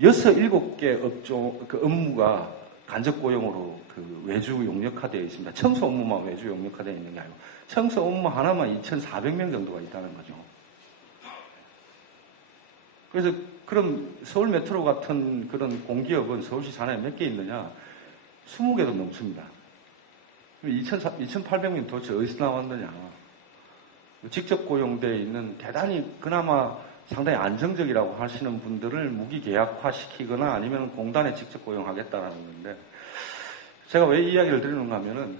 6, 7개 업무가 간접 고용으로 외주 용역화되어 있습니다. 청소 업무만 외주 용역화되어 있는 게 아니고 청소 업무 하나만 2,400명 정도가 있다는 거죠. 그래서 그럼 서울 메트로 같은 그런 공기업은 서울시 산하에 몇 개 있느냐? 20개도 넘습니다. 2,800명 도대체 어디서 나왔느냐? 직접 고용되어 있는 대단히 그나마 상당히 안정적이라고 하시는 분들을 무기계약화 시키거나 아니면 공단에 직접 고용하겠다라는 건데 제가 왜 이 이야기를 드리는가 하면은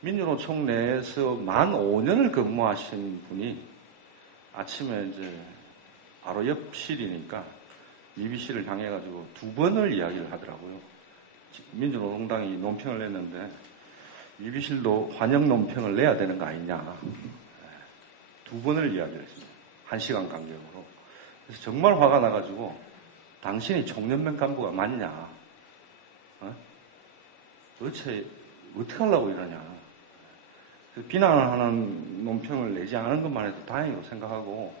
민주노총 내에서 만 5년을 근무하신 분이 아침에 이제 바로 옆실이니까 UBC를 향해가지고 2번을 이야기를 하더라고요. 민주노동당이 논평을 냈는데 UBC도 환영 논평을 내야 되는 거 아니냐. 2번을 이야기를 했습니다. 1시간 간격으로. 그래서 정말 화가 나가지고 당신이 총연맹 간부가 맞냐? 도대체 어떻게 하려고 이러냐? 비난을 하는 논평을 내지 않은 것만 해도 다행이라고 생각하고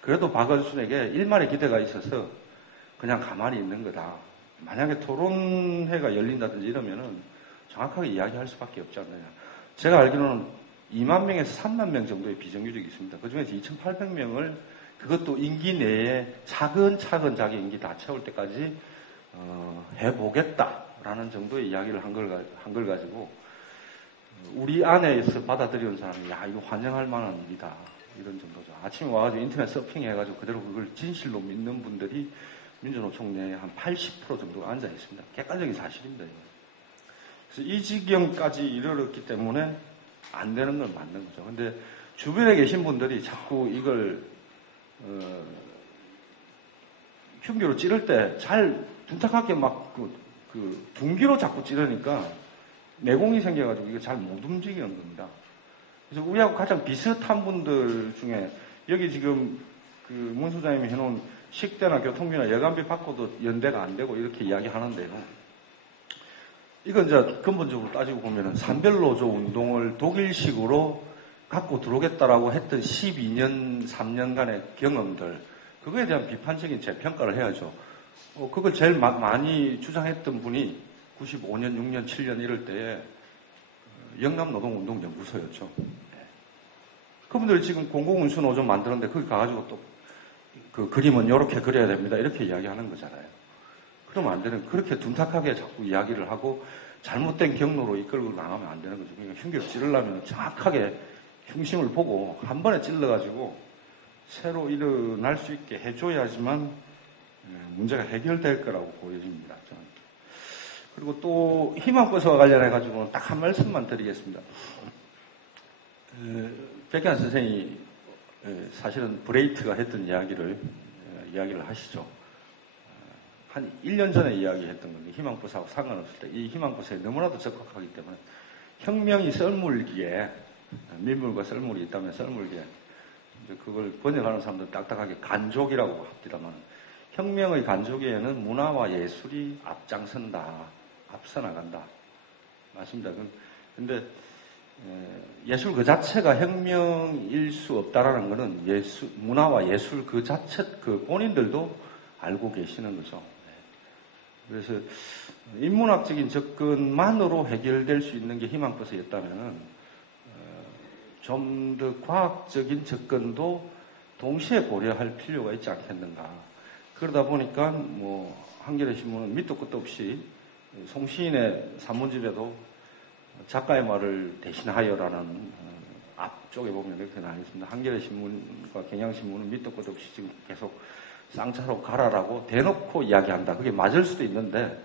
그래도 박원순에게 일말의 기대가 있어서 그냥 가만히 있는 거다. 만약에 토론회가 열린다든지 이러면은 정확하게 이야기할 수밖에 없지 않느냐. 제가 알기로는 2만 명에서 3만 명 정도의 비정규직이 있습니다. 그 중에서 2,800명을 그것도 임기 내에 차근차근 자기 임기 다 채울 때까지 해보겠다라는 정도의 이야기를 한 걸 가지고 우리 안에서 받아들이는 사람이 야 이거 환영할 만한 일이다 이런 정도죠. 아침에 와가지고 인터넷 서핑해가지고 그대로 그걸 진실로 믿는 분들이 민주노총 내에 한 80% 정도가 앉아 있습니다. 객관적인 사실입니다. 이거. 그래서 이 지경까지 이르렀기 때문에 안 되는 건 맞는 거죠. 근데 주변에 계신 분들이 자꾸 이걸 흉기로 찌를 때 잘 둔탁하게 막 둔기로 자꾸 찌르니까 내공이 생겨가지고 이거 잘 못 움직이는 겁니다. 그래서 우리하고 가장 비슷한 분들 중에 여기 지금 그 문 소장님이 해놓은 식대나 교통비나 여간비 받고도 연대가 안 되고 이렇게 이야기하는데요. 이건 이제 근본적으로 따지고 보면은 산별노조 운동을 독일식으로 갖고 들어오겠다라고 했던 12년, 3년간의 경험들, 그거에 대한 비판적인 재평가를 해야죠. 그걸 제일 많이 주장했던 분이 95년, 6년, 7년 이럴 때에 영남노동운동연구소였죠. 그분들이 지금 공공운수노조 만드는데 거기 가가지고 또 그 그림은 이렇게 그려야 됩니다. 이렇게 이야기하는 거잖아요. 그러면 안 되는, 그렇게 둔탁하게 자꾸 이야기를 하고 잘못된 경로로 이끌고 나가면 안 되는 거죠. 그러니까 흉기를 찌르려면 정확하게 흉심을 보고 한 번에 찔러가지고 새로 일어날 수 있게 해줘야지만 문제가 해결될 거라고 보여집니다. 저는. 그리고 또 희망버스와 관련해가지고는 딱 한 말씀만 드리겠습니다. 백현 선생이 사실은 브레이트가 했던 이야기를 하시죠. 한 1년 전에 이야기했던 건데 희망버스하고 상관없을 때 이 희망버스에 너무나도 적극하기 때문에 혁명이 썰물기에 밀물과 썰물이 있다면 썰물기에 그걸 번역하는 사람들은 딱딱하게 간족이라고 합니다만 혁명의 간족에는 문화와 예술이 앞장선다. 앞서 나간다. 맞습니다. 근데 예술 그 자체가 혁명일 수 없다라는 것은 문화와 예술 그 자체, 그 본인들도 알고 계시는 거죠. 그래서 인문학적인 접근만으로 해결될 수 있는 게 희망버스였다면은 좀 더 과학적인 접근도 동시에 고려할 필요가 있지 않겠는가. 그러다 보니까 뭐 한겨레 신문은 밑도 끝도 없이 송시인의 산문집에도 작가의 말을 대신하여라는 앞쪽에 보면 이렇게 나와 있습니다. 한겨레 신문과 경향신문은 밑도 끝도 없이 지금 계속 쌍차로 가라라고 대놓고 이야기한다. 그게 맞을 수도 있는데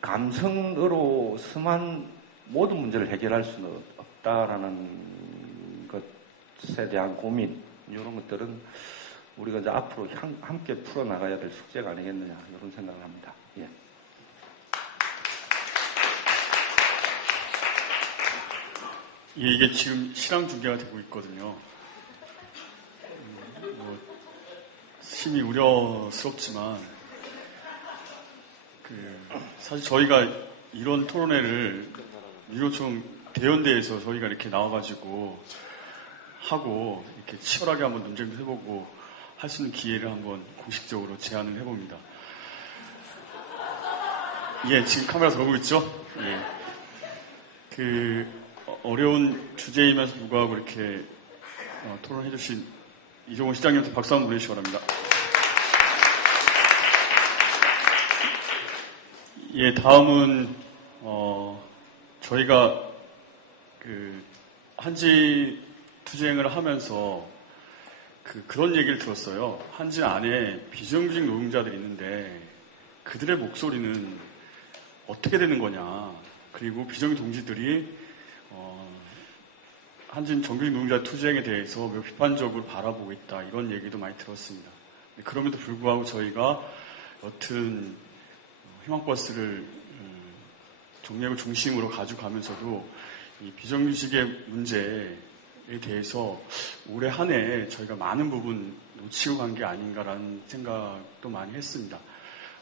감성으로서만 모든 문제를 해결할 수는 없다라는 것에 대한 고민 이런 것들은 우리가 이제 앞으로 함께 풀어나가야 될 숙제가 아니겠느냐 이런 생각을 합니다. 예. 예, 이게 지금 실황 중계가 되고 있거든요. 심히 우려스럽지만 사실 저희가 이런 토론회를 민주노총 대연대에서 저희가 이렇게 나와가지고 하고 이렇게 치열하게 한번 논쟁도 해보고 할 수 있는 기회를 한번 공식적으로 제안을 해봅니다. 예, 지금 카메라 들어오고 있죠? 예. 어려운 주제임에도 불구하고 이렇게 토론해주신 이종훈 시장님한테 박수 한번 보내주시기 바랍니다. 예, 다음은 저희가 한지 투쟁을 하면서 그런 얘기를 들었어요. 한지 안에 비정규직 노동자들이 있는데 그들의 목소리는 어떻게 되는 거냐. 그리고 비정규직 동지들이 한진 정규직 노동자 투쟁에 대해서 매우 비판적으로 바라보고 있다 이런 얘기도 많이 들었습니다. 그럼에도 불구하고 저희가 여튼 희망버스를 정책을 중심으로 가져가면서도 이 비정규직의 문제에 대해서 올해 한 해 저희가 많은 부분 놓치고 간 게 아닌가라는 생각도 많이 했습니다.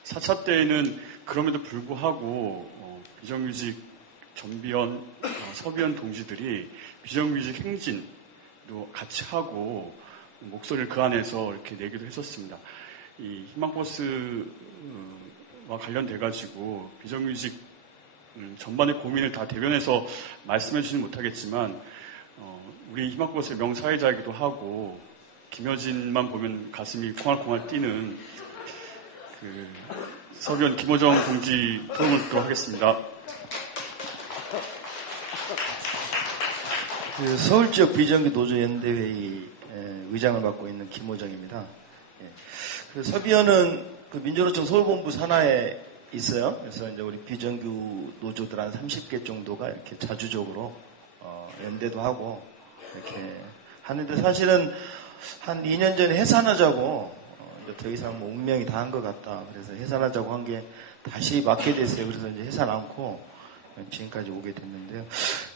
4차 때에는 그럼에도 불구하고 비정규직 전비원, 서비원 동지들이 비정규직 행진도 같이 하고 목소리를 그 안에서 이렇게 내기도 했었습니다. 이 희망버스와 관련돼가지고 비정규직 전반의 고민을 다 대변해서 말씀해 주지는 못하겠지만 우리 희망버스의 명사회자이기도 하고 김여진만 보면 가슴이 콩알콩알 뛰는 그 서비원 김호정 동지 토론을 듣도록 하겠습니다. 그 서울지역 비정규 노조연대회의 의장을 맡고 있는 김호정입니다. 그 서비원은 그 민주노총 서울본부 산하에 있어요. 그래서 이제 우리 비정규 노조들 한 30개 정도가 이렇게 자주적으로 연대도 하고 이렇게 하는데 사실은 한 2년 전에 해산하자고 이제 더 이상 뭐 운명이 다 한 것 같다. 그래서 해산하자고 한 게 다시 맡게 됐어요. 그래서 이제 해산 않고 지금까지 오게 됐는데요.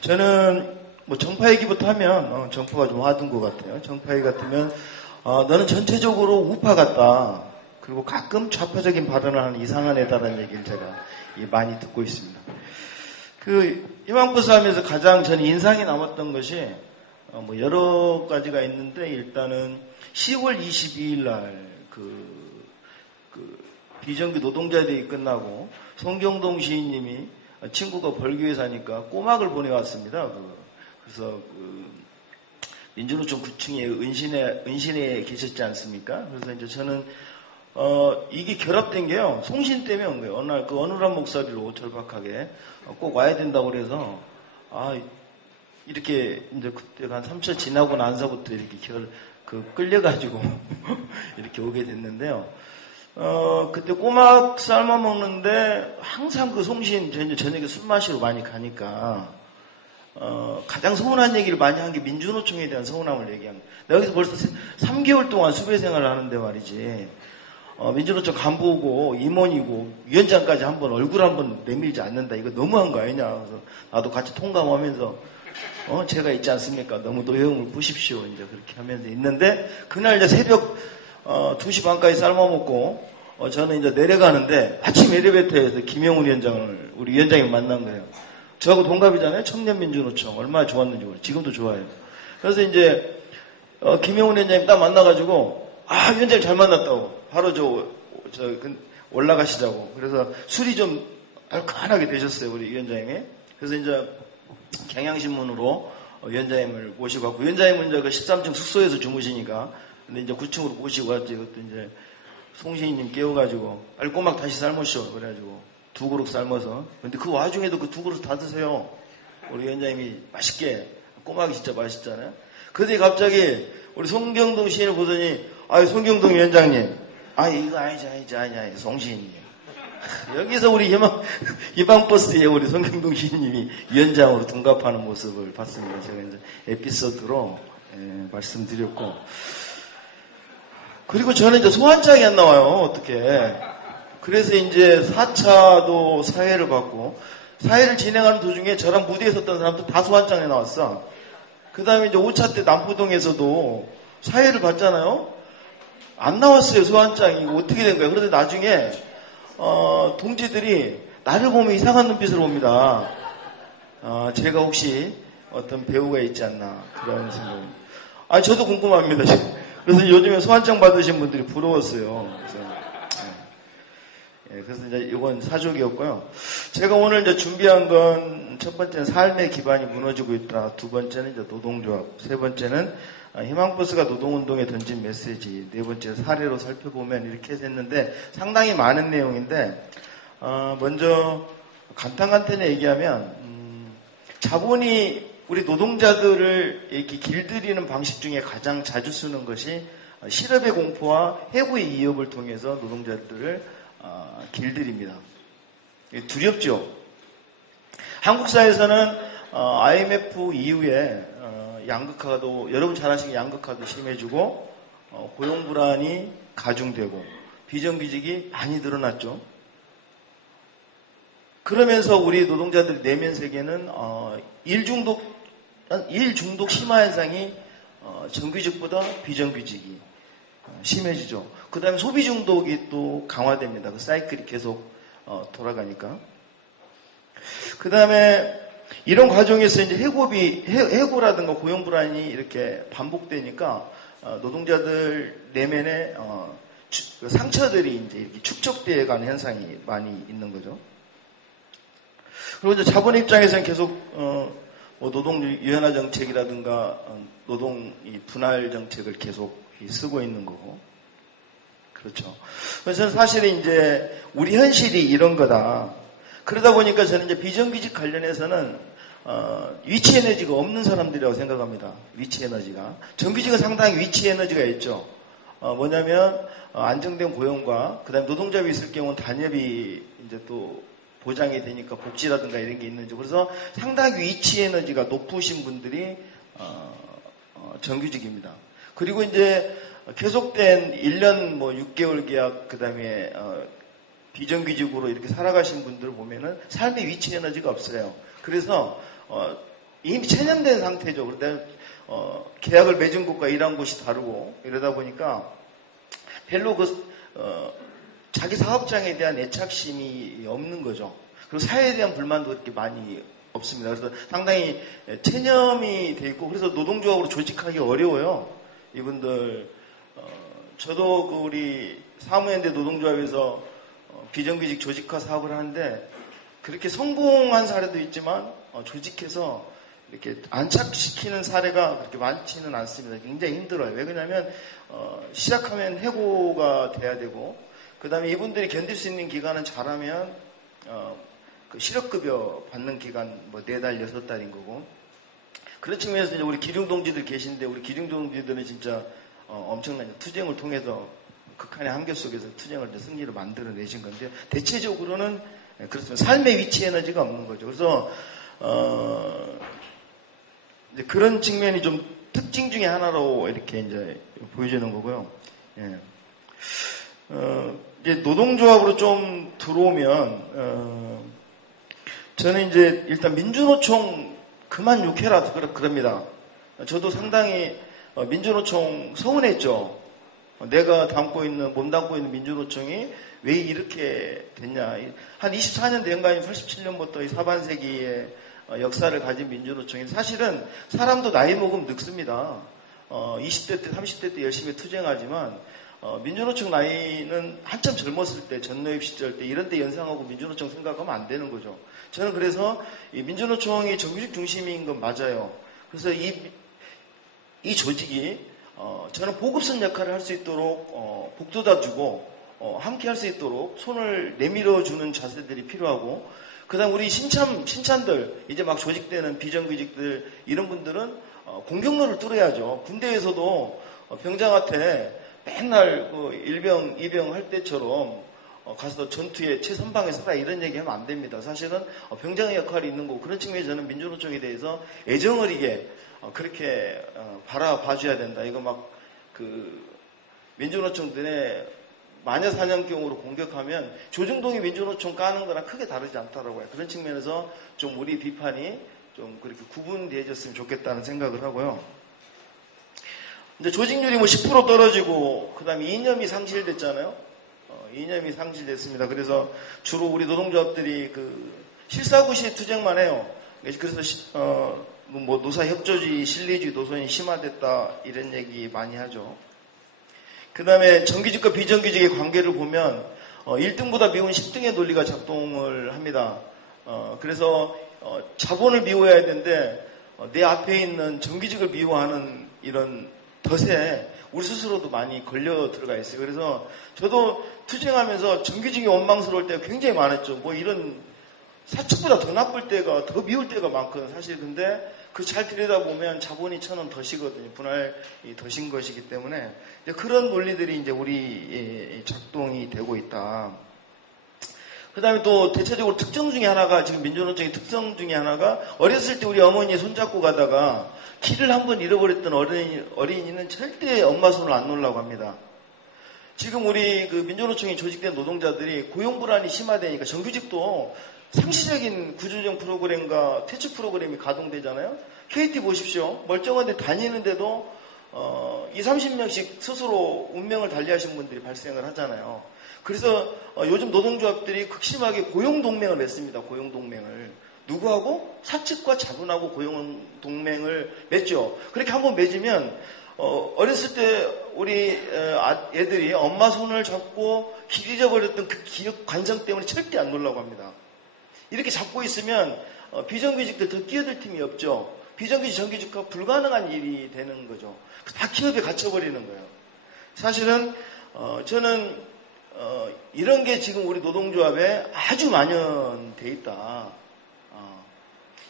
저는 뭐 정파 얘기부터 하면 정파가 좀 와둔 것 같아요. 정파 얘기 같으면 너는 전체적으로 우파 같다. 그리고 가끔 좌파적인 발언을 하는 이상한 애다라는 얘기를 제가 많이 듣고 있습니다. 그 희망버스 하면서 가장 저는 인상이 남았던 것이 뭐 여러 가지가 있는데 일단은 10월 22일 날 그 비정규 노동자대회 끝나고 송경동 시인님이 친구가 벌교에 사니까 꼬막을 보내왔습니다. 그래서 민주노총 9층에 은신에 계셨지 않습니까? 그래서 이제 저는 이게 결합된 게요. 송신 때문에 온 거예요. 어느 날 그 어눌한 목소리로 절박하게 꼭 와야 된다고 그래서 이렇게 이제 그때 한 3차 지나고 나서부터 이렇게 끌려가지고 이렇게 오게 됐는데요. 그때 꼬막 삶아 먹는데 항상 그 송신 저녁에 술 마시러 많이 가니까 가장 서운한 얘기를 많이 한 게 민주노총에 대한 서운함을 얘기합니다. 내가 여기서 벌써 3개월 동안 수배 생활을 하는데 말이지. 민주노총 간부고 임원이고 위원장까지 한번 얼굴 한번 내밀지 않는다. 이거 너무한 거 아니냐. 그래서 나도 같이 통감하면서 제가 있지 않습니까? 너무 노여움을 부십시오. 이제 그렇게 하면서 있는데 그날 이제 새벽 2시 반까지 삶아먹고 저는 이제 내려가는데 아침 엘리베이터에서 김영훈 위원장을 우리 위원장이 만난 거예요. 저하고 동갑이잖아요. 청년민주노총 얼마나 좋았는지 모르겠어요. 지금도 좋아요. 그래서 이제 김영훈 위원장님 딱 만나가지고 위원장 잘 만났다고 바로 올라가시자고. 그래서 술이 좀 얼큰하게 되셨어요. 우리 위원장님이. 그래서 이제 경향신문으로 위원장님을 모시고 왔고 위원장님은 이제 그 13층 숙소에서 주무시니까 근데 이제 9층으로 모시고 왔지. 그것도 이제 송신이님 깨워가지고 꼬막 다시 삶으시오. 그래가지고 2그릇 삶아서. 근데 그 와중에도 그 2그릇 다 드세요. 우리 위원장님이 맛있게. 꼬막이 진짜 맛있잖아요. 그런데 갑자기 우리 송경동 시인을 보더니 송경동 위원장님 이거 아니지 송시인님. 여기서 우리 희망버스에 우리 송경동 시인님이 위원장으로 둔갑하는 모습을 봤습니다. 제가 이제 에피소드로 말씀드렸고 그리고 저는 이제 소환장이 안 나와요. 어떻게. 그래서 이제 4차도 사회를 받고 사회를 진행하는 도중에 저랑 무대에 섰던 사람도 다 소환장에 나왔어. 그 다음에 이제 5차 때 남포동에서도 사회를 받잖아요. 안 나왔어요. 소환장이. 이거 어떻게 된 거예요? 그런데 나중에 동지들이 나를 보면 이상한 눈빛으로 봅니다. 제가 혹시 어떤 배우가 있지 않나 그런 생각. 저도 궁금합니다. 그래서 요즘에 소환장 받으신 분들이 부러웠어요. 그래서 이제 이건 사족이었고요. 제가 오늘 이제 준비한 건 첫 번째는 삶의 기반이 무너지고 있다. 두 번째는 이제 노동조합. 세 번째는 희망버스가 노동운동에 던진 메시지. 네 번째 사례로 살펴보면 이렇게 했는데 상당히 많은 내용인데 먼저 간단간단히 얘기하면 자본이 우리 노동자들을 이렇게 길들이는 방식 중에 가장 자주 쓰는 것이 실업의 공포와 해고의 위협을 통해서 노동자들을 길들입니다. 두렵죠. 한국 사회에서는 IMF 이후에 양극화도 여러분 잘 아시는 양극화도 심해지고 고용 불안이 가중되고 비정규직이 많이 늘어났죠. 그러면서 우리 노동자들 내면 세계는 일 중독 심화 현상이 정규직보다 비정규직이 심해지죠. 그 다음에 소비 중독이 또 강화됩니다. 그 사이클이 계속 돌아가니까. 그 다음에 이런 과정에서 이제 해고라든가 고용 불안이 이렇게 반복되니까 노동자들 내면에 상처들이 이제 이렇게 축적되어 가는 현상이 많이 있는 거죠. 그리고 이제 자본 입장에서는 계속 뭐 노동 유연화 정책이라든가 노동 분할 정책을 계속 쓰고 있는 거고. 그렇죠. 그래서 저는 사실은 이제 우리 현실이 이런 거다. 그러다 보니까 저는 이제 비정규직 관련해서는 위치 에너지가 없는 사람들이라고 생각합니다. 위치 에너지가. 정규직은 상당히 위치 에너지가 있죠. 뭐냐면 안정된 고용과 그다음에 노동자비 있을 경우는 단협이 이제 또 보장이 되니까 복지라든가 이런 게 있는지. 그래서 상당히 위치 에너지가 높으신 분들이 정규직입니다. 그리고 이제 계속된 1년 뭐 6개월 계약 그다음에 비정규직으로 이렇게 살아가신 분들을 보면은 삶의 위치 에너지가 없어요. 그래서 이미 체념된 상태죠. 그런데 계약을 맺은 곳과 일한 곳이 다르고 이러다 보니까 별로 자기 사업장에 대한 애착심이 없는 거죠. 그리고 사회에 대한 불만도 그렇게 많이 없습니다. 그래서 상당히 체념이 돼 있고 그래서 노동조합으로 조직하기 어려워요. 이분들 저도 우리 사무연대 노동조합에서 비정규직 조직화 사업을 하는데 그렇게 성공한 사례도 있지만 조직해서 이렇게 안착시키는 사례가 그렇게 많지는 않습니다. 굉장히 힘들어요. 왜 그러냐면 시작하면 해고가 돼야 되고 그 다음에 이분들이 견딜 수 있는 기간은 잘하면 그 실업급여 받는 기간 뭐 4달, 6달인 거고 그런 측면에서 이제 우리 기룡동지들 계신데 우리 기룡동지들은 진짜 엄청난 투쟁을 통해서 극한의 한계 속에서 투쟁을 승리를 만들어내신 건데 대체적으로는 그렇습니다. 삶의 위치 에너지가 없는 거죠. 그래서 이제 그런 측면이 좀 특징 중에 하나로 이렇게 이제 보여지는 거고요. 예. 이제 노동조합으로 좀 들어오면 저는 이제 일단 민주노총 그만 욕해라 그럽니다. 저도 상당히 민주노총 서운했죠. 내가 몸 담고 있는 민주노총이 왜 이렇게 됐냐. 한 24년 된 거 아니면 87년부터 이 사반세기의 역사를 가진 민주노총이 사실은 사람도 나이 먹으면 늙습니다. 20대 때, 30대 때 열심히 투쟁하지만 민주노총 나이는 한참 젊었을 때, 전노입 시절 때 이런 때 연상하고 민주노총 생각하면 안 되는 거죠. 저는 그래서 이 민주노총이 정규직 중심인 건 맞아요. 그래서 이 조직이 저는 보급선 역할을 할 수 있도록 북돋아주고 함께 할 수 있도록 손을 내밀어주는 자세들이 필요하고 그 다음 우리 신찬들 이제 막 조직되는 비정규직들 이런 분들은 공격로를 뚫어야죠. 군대에서도 병장한테 맨날 일병, 이병 할 때처럼 가서 전투에 최선방에 서라 이런 얘기하면 안 됩니다. 사실은 병장의 역할이 있는 거고 그런 측면에서 저는 민주노총에 대해서 애정어리게 그렇게 바라봐줘야 된다. 이거 막 민주노총들의 마녀사냥경으로 공격하면 조중동이 민주노총 까는 거랑 크게 다르지 않다라고 해요. 그런 측면에서 좀 우리 비판이 좀 그렇게 구분되어졌으면 좋겠다는 생각을 하고요. 근데 조직률이 10% 떨어지고 그다음에 이념이 상실됐잖아요. 이념이 상실됐습니다. 그래서 주로 우리 노동조합들이 실사구시에 투쟁만 해요. 그래서 뭐 노사협조주의, 실리주의 노선이 심화됐다 이런 얘기 많이 하죠. 그 다음에 정규직과 비정규직의 관계를 보면 1등보다 미운 10등의 논리가 작동을 합니다. 그래서 자본을 미워해야 되는데 내 앞에 있는 정규직을 미워하는 이런 덫에 우리 스스로도 많이 걸려 들어가 있어요. 그래서 저도 투쟁하면서 정규직이 원망스러울 때가 굉장히 많았죠. 뭐 이런 사측보다 더 나쁠 때가, 더 미울 때가 많거든요. 사실 근데 잘 들여다보면 자본이 쳐놓은 덫이거든요. 분할이 덫인 것이기 때문에 그런 논리들이 이제 우리 작동이 되고 있다. 그 다음에 또 대체적으로 특정 중에 하나가, 지금 민주노총의 특성 중에 하나가, 어렸을 때 우리 어머니 손잡고 가다가 길을 한번 잃어버렸던 어린이는 절대 엄마 손을 안 놓으려고 합니다. 지금 우리 그 민주노총이 조직된 노동자들이 고용불안이 심화되니까 정규직도 상시적인 구조조정 프로그램과 퇴출 프로그램이 가동되잖아요. KT 보십시오. 멀쩡한데 다니는데도 20-30명씩 스스로 운명을 달리하신 분들이 발생을 하잖아요. 그래서 요즘 노동조합들이 극심하게 고용동맹을 맺습니다. 고용동맹을. 누구하고? 사측과 자본하고 고용동맹을 맺죠. 그렇게 한번 맺으면 어렸을 때 우리 애들이 엄마 손을 잡고 길 잃어버렸던 그 기억 관성 때문에 절대 안 놀라고 합니다. 이렇게 잡고 있으면 비정규직들 더 끼어들 틈이 없죠. 비정규직, 정규직과 불가능한 일이 되는 거죠. 다 기업에 갇혀버리는 거예요. 사실은 저는 이런 게 지금 우리 노동조합에 아주 만연돼 있다.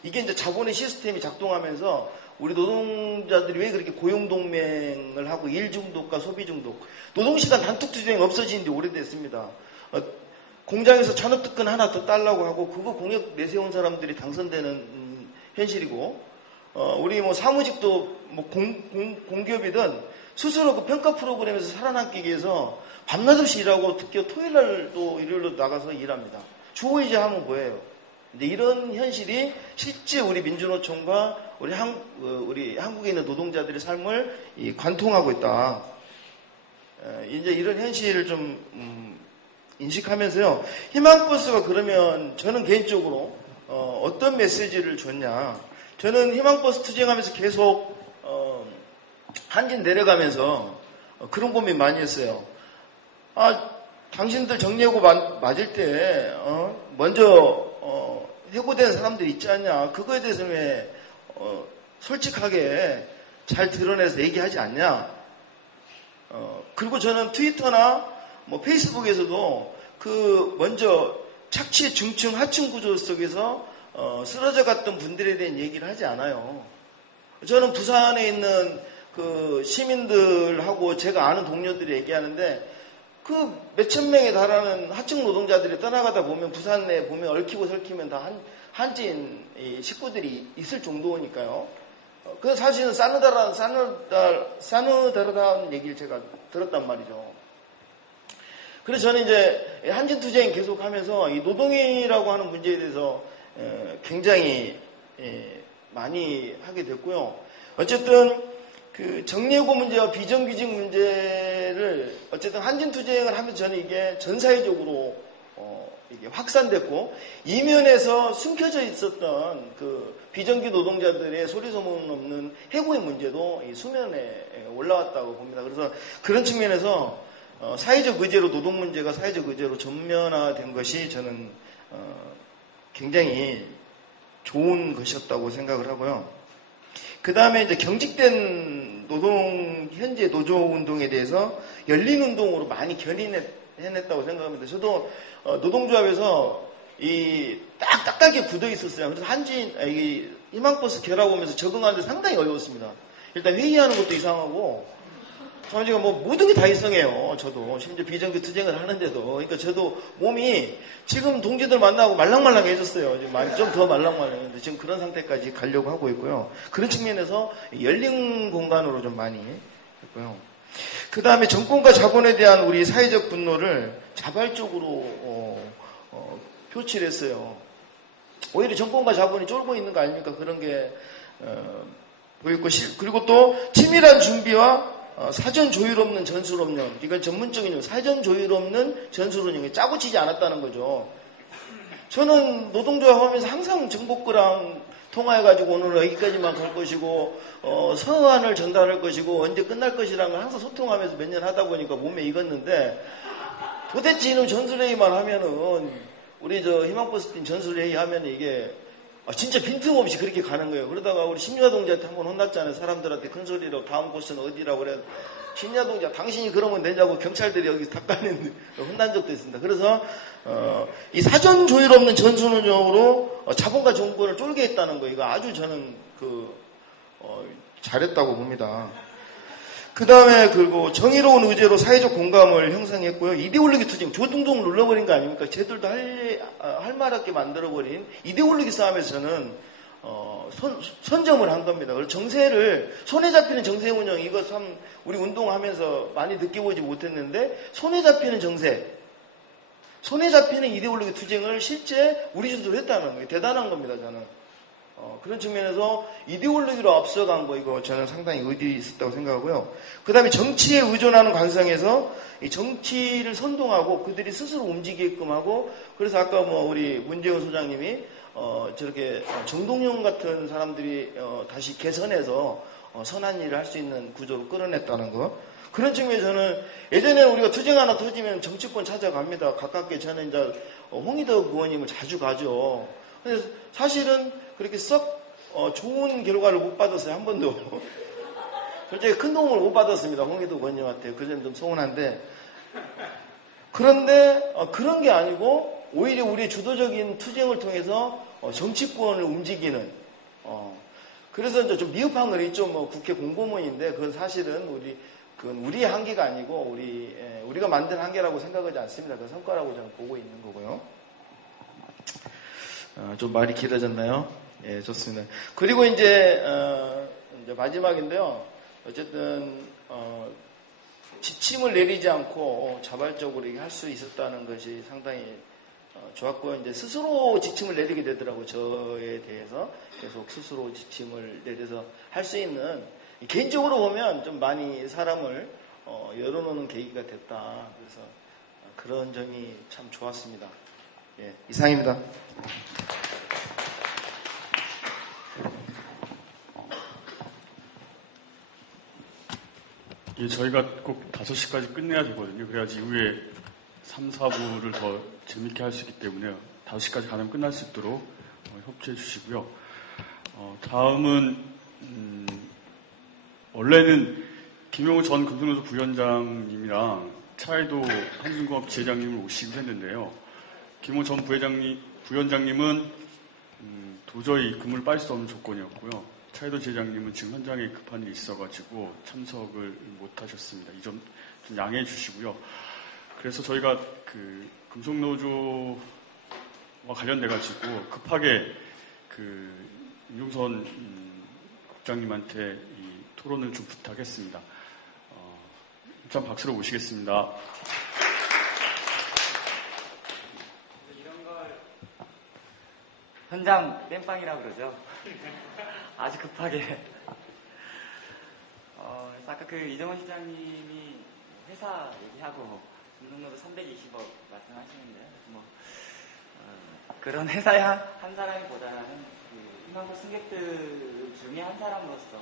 이게 이제 자본의 시스템이 작동하면서 우리 노동자들이 왜 그렇게 고용동맹을 하고 일중독과 소비중독, 노동시간 단축투쟁이 없어진 지 오래됐습니다. 공장에서 잔업특권 하나 더 달라고 하고 그거 공약 내세운 사람들이 당선되는 현실이고, 우리 뭐 사무직도 뭐 공기업이든 스스로 그 평가 프로그램에서 살아남기 위해서 밤낮 없이 일하고 특히 토요일날도 일요일로 나가서 일합니다. 주 5일제 하면 뭐예요? 근데 이런 현실이 실제 우리 민주노총과 우리 한국에 있는 노동자들의 삶을 관통하고 있다. 이제 이런 현실을 좀 인식하면서요. 희망버스가 그러면 저는 개인적으로 어떤 메시지를 줬냐. 저는 희망버스 투쟁하면서 계속 한진 내려가면서 그런 고민 많이 했어요. 당신들 정리하고 맞을 때 먼저 해고된 사람들 있지 않냐. 그거에 대해서는 왜 솔직하게 잘 드러내서 얘기하지 않냐. 그리고 저는 트위터나 뭐 페이스북에서도 그 먼저 착취의 중층 하층 구조 속에서 쓰러져 갔던 분들에 대한 얘기를 하지 않아요. 저는 부산에 있는 그 시민들하고 제가 아는 동료들이 얘기하는데 그 몇천 명에 달하는 하층 노동자들이 떠나가다 보면 부산에 보면 얽히고 설키면 다 한진 식구들이 있을 정도니까요. 그 사실은 싸누다라는 얘기를 제가 들었단 말이죠. 그래서 저는 이제 한진투쟁 계속하면서 이 노동이라고 하는 문제에 대해서 굉장히 많이 하게 됐고요. 어쨌든 그 정리해고 문제와 비정규직 문제를 어쨌든 한진투쟁을 하면서 저는 이게 전 사회적으로 이게 확산됐고 이면에서 숨겨져 있었던 그 비정규 노동자들의 소리 소문 없는 해고의 문제도 이 수면에 올라왔다고 봅니다. 그래서 그런 측면에서 사회적 의제로 노동 문제가 사회적 의제로 전면화된 것이 저는 굉장히 좋은 것이었다고 생각을 하고요. 그 다음에 이제 경직된 현재 노조 운동에 대해서 열린 운동으로 많이 견인해냈다고 생각합니다. 저도 노동조합에서 딱딱하게 굳어 있었어요. 그래서 희망버스 결합 오면서 적응하는데 상당히 어려웠습니다. 일단 회의하는 것도 이상하고, 제가 뭐 모든 게 다 이상해요. 저도 심지어 비정규 투쟁을 하는데도. 그러니까 저도 몸이 지금 동지들 만나고 말랑말랑해졌어요. 좀 더 말랑말랑했는데 지금 그런 상태까지 가려고 하고 있고요. 그런 측면에서 열린 공간으로 좀 많이 했고요. 그 다음에 정권과 자본에 대한 우리 사회적 분노를 자발적으로 표출했어요. 오히려 정권과 자본이 쫄고 있는 거 아닙니까? 그런 게 보였고, 그리고 또 치밀한 준비와 사전 조율 없는 전술 운영. 이건 전문적인 용. 사전 조율 없는 전술 운영이 짜고 치지 않았다는 거죠. 저는 노동조합 하면서 항상 정복구랑 통화해가지고 오늘은 여기까지만 갈 것이고 서한을 전달할 것이고 언제 끝날 것이라는 걸 항상 소통하면서 몇 년 하다 보니까 몸에 익었는데 도대체 이놈 전술회의만 하면은 우리 희망버스팀 전술회의 하면 이게 진짜 빈틈없이 그렇게 가는 거예요. 그러다가 우리 심야동지한테 한번 혼났잖아요. 사람들한테 큰 소리로 다음 곳은 어디라고 그래. 심야동지 당신이 그러면 되냐고 경찰들이 여기 닦아내는 혼난 적도 있습니다. 그래서 이 사전 조율 없는 전순운영으로 자본과 정권을 쫄게 했다는 거 이거 아주 저는 잘했다고 봅니다. 그 다음에 그리고 정의로운 의제로 사회적 공감을 형성했고요. 이데올로기 투쟁, 조중동 눌러버린 거 아닙니까? 쟤들도 할 말없게 만들어버린 이데올로기 싸움에서 저는 선점을 한 겁니다. 그리고 정세를 손에 잡히는 정세 운영, 이거 참 우리 운동하면서 많이 느껴보지 못했는데, 손에 잡히는 정세, 손에 잡히는 이데올로기 투쟁을 실제 우리 주도로 했다는 게 대단한 겁니다. 저는 그런 측면에서 이데올로기로 앞서간 거, 이거 저는 상당히 의리 있었다고 생각하고요. 그 다음에 정치에 의존하는 관성에서 이 정치를 선동하고 그들이 스스로 움직이게끔 하고, 그래서 아까 우리 문재훈 소장님이 저렇게 정동영 같은 사람들이 다시 개선해서 선한 일을 할 수 있는 구조로 끌어냈다는 거. 그런 측면에서 저는 예전에 우리가 투쟁 하나 터지면 정치권 찾아갑니다. 가깝게 저는 이제 홍의덕 의원님을 자주 가죠. 근데 사실은 그렇게 썩 좋은 결과를 못 받았어요. 한 번도. 솔직히 큰 도움을 못 받았습니다. 홍의덕 의원님한테. 그 점은 좀 서운한데. 그런데 그런 게 아니고 오히려 우리의 주도적인 투쟁을 통해서 정치권을 움직이는, 그래서 이제 좀 미흡한 건 있죠. 국회 공보문인데 그건 사실은 그건 우리의 한계가 아니고 우리가 만든 한계라고 생각하지 않습니다. 그 성과라고 저는 보고 있는 거고요. 좀 말이 길어졌나요? 예, 좋습니다. 그리고 이제 마지막인데요. 어쨌든 지침을 내리지 않고 자발적으로 할 수 있었다는 것이 상당히 좋았고요. 이제 스스로 지침을 내리게 되더라고요. 저에 대해서 계속 스스로 지침을 내려서 할 수 있는, 개인적으로 보면 좀 많이 사람을 열어놓는 계기가 됐다. 그래서 그런 점이 참 좋았습니다. 예, 이상입니다. 예, 저희가 꼭 5시까지 끝내야 되거든요. 그래야지 이후에 3, 4부를 더 재밌게 할 수 있기 때문에 5시까지 가면 끝날 수 있도록 협조해 주시고요. 다음은 원래는 김용우 전 금속노조 부위원장님이랑 차이도 한중공업 지회장님을 오시기로 했는데요. 김용우 전 부위원장님은 도저히 근무를 빠질 수 없는 조건이었고요. 차이도 지회장님은 지금 현장에 급한 일이 있어가지고 참석을 못 하셨습니다. 이 점 좀 양해해 주시고요. 그래서 저희가 그 금속노조와 관련돼가지고 급하게 그 윤용선 국장님한테 이 토론을 좀 부탁했습니다. 일단 박수로 모시겠습니다. 이런 걸 현장 땜빵이라고 그러죠. 아주 급하게. 그래서 아까 그 이정원 시장님이 회사 얘기하고 금속노조 320억 말씀하시는데요. 그런 회사의 한 사람보다는 그 희망고 승객들 중에 한 사람으로서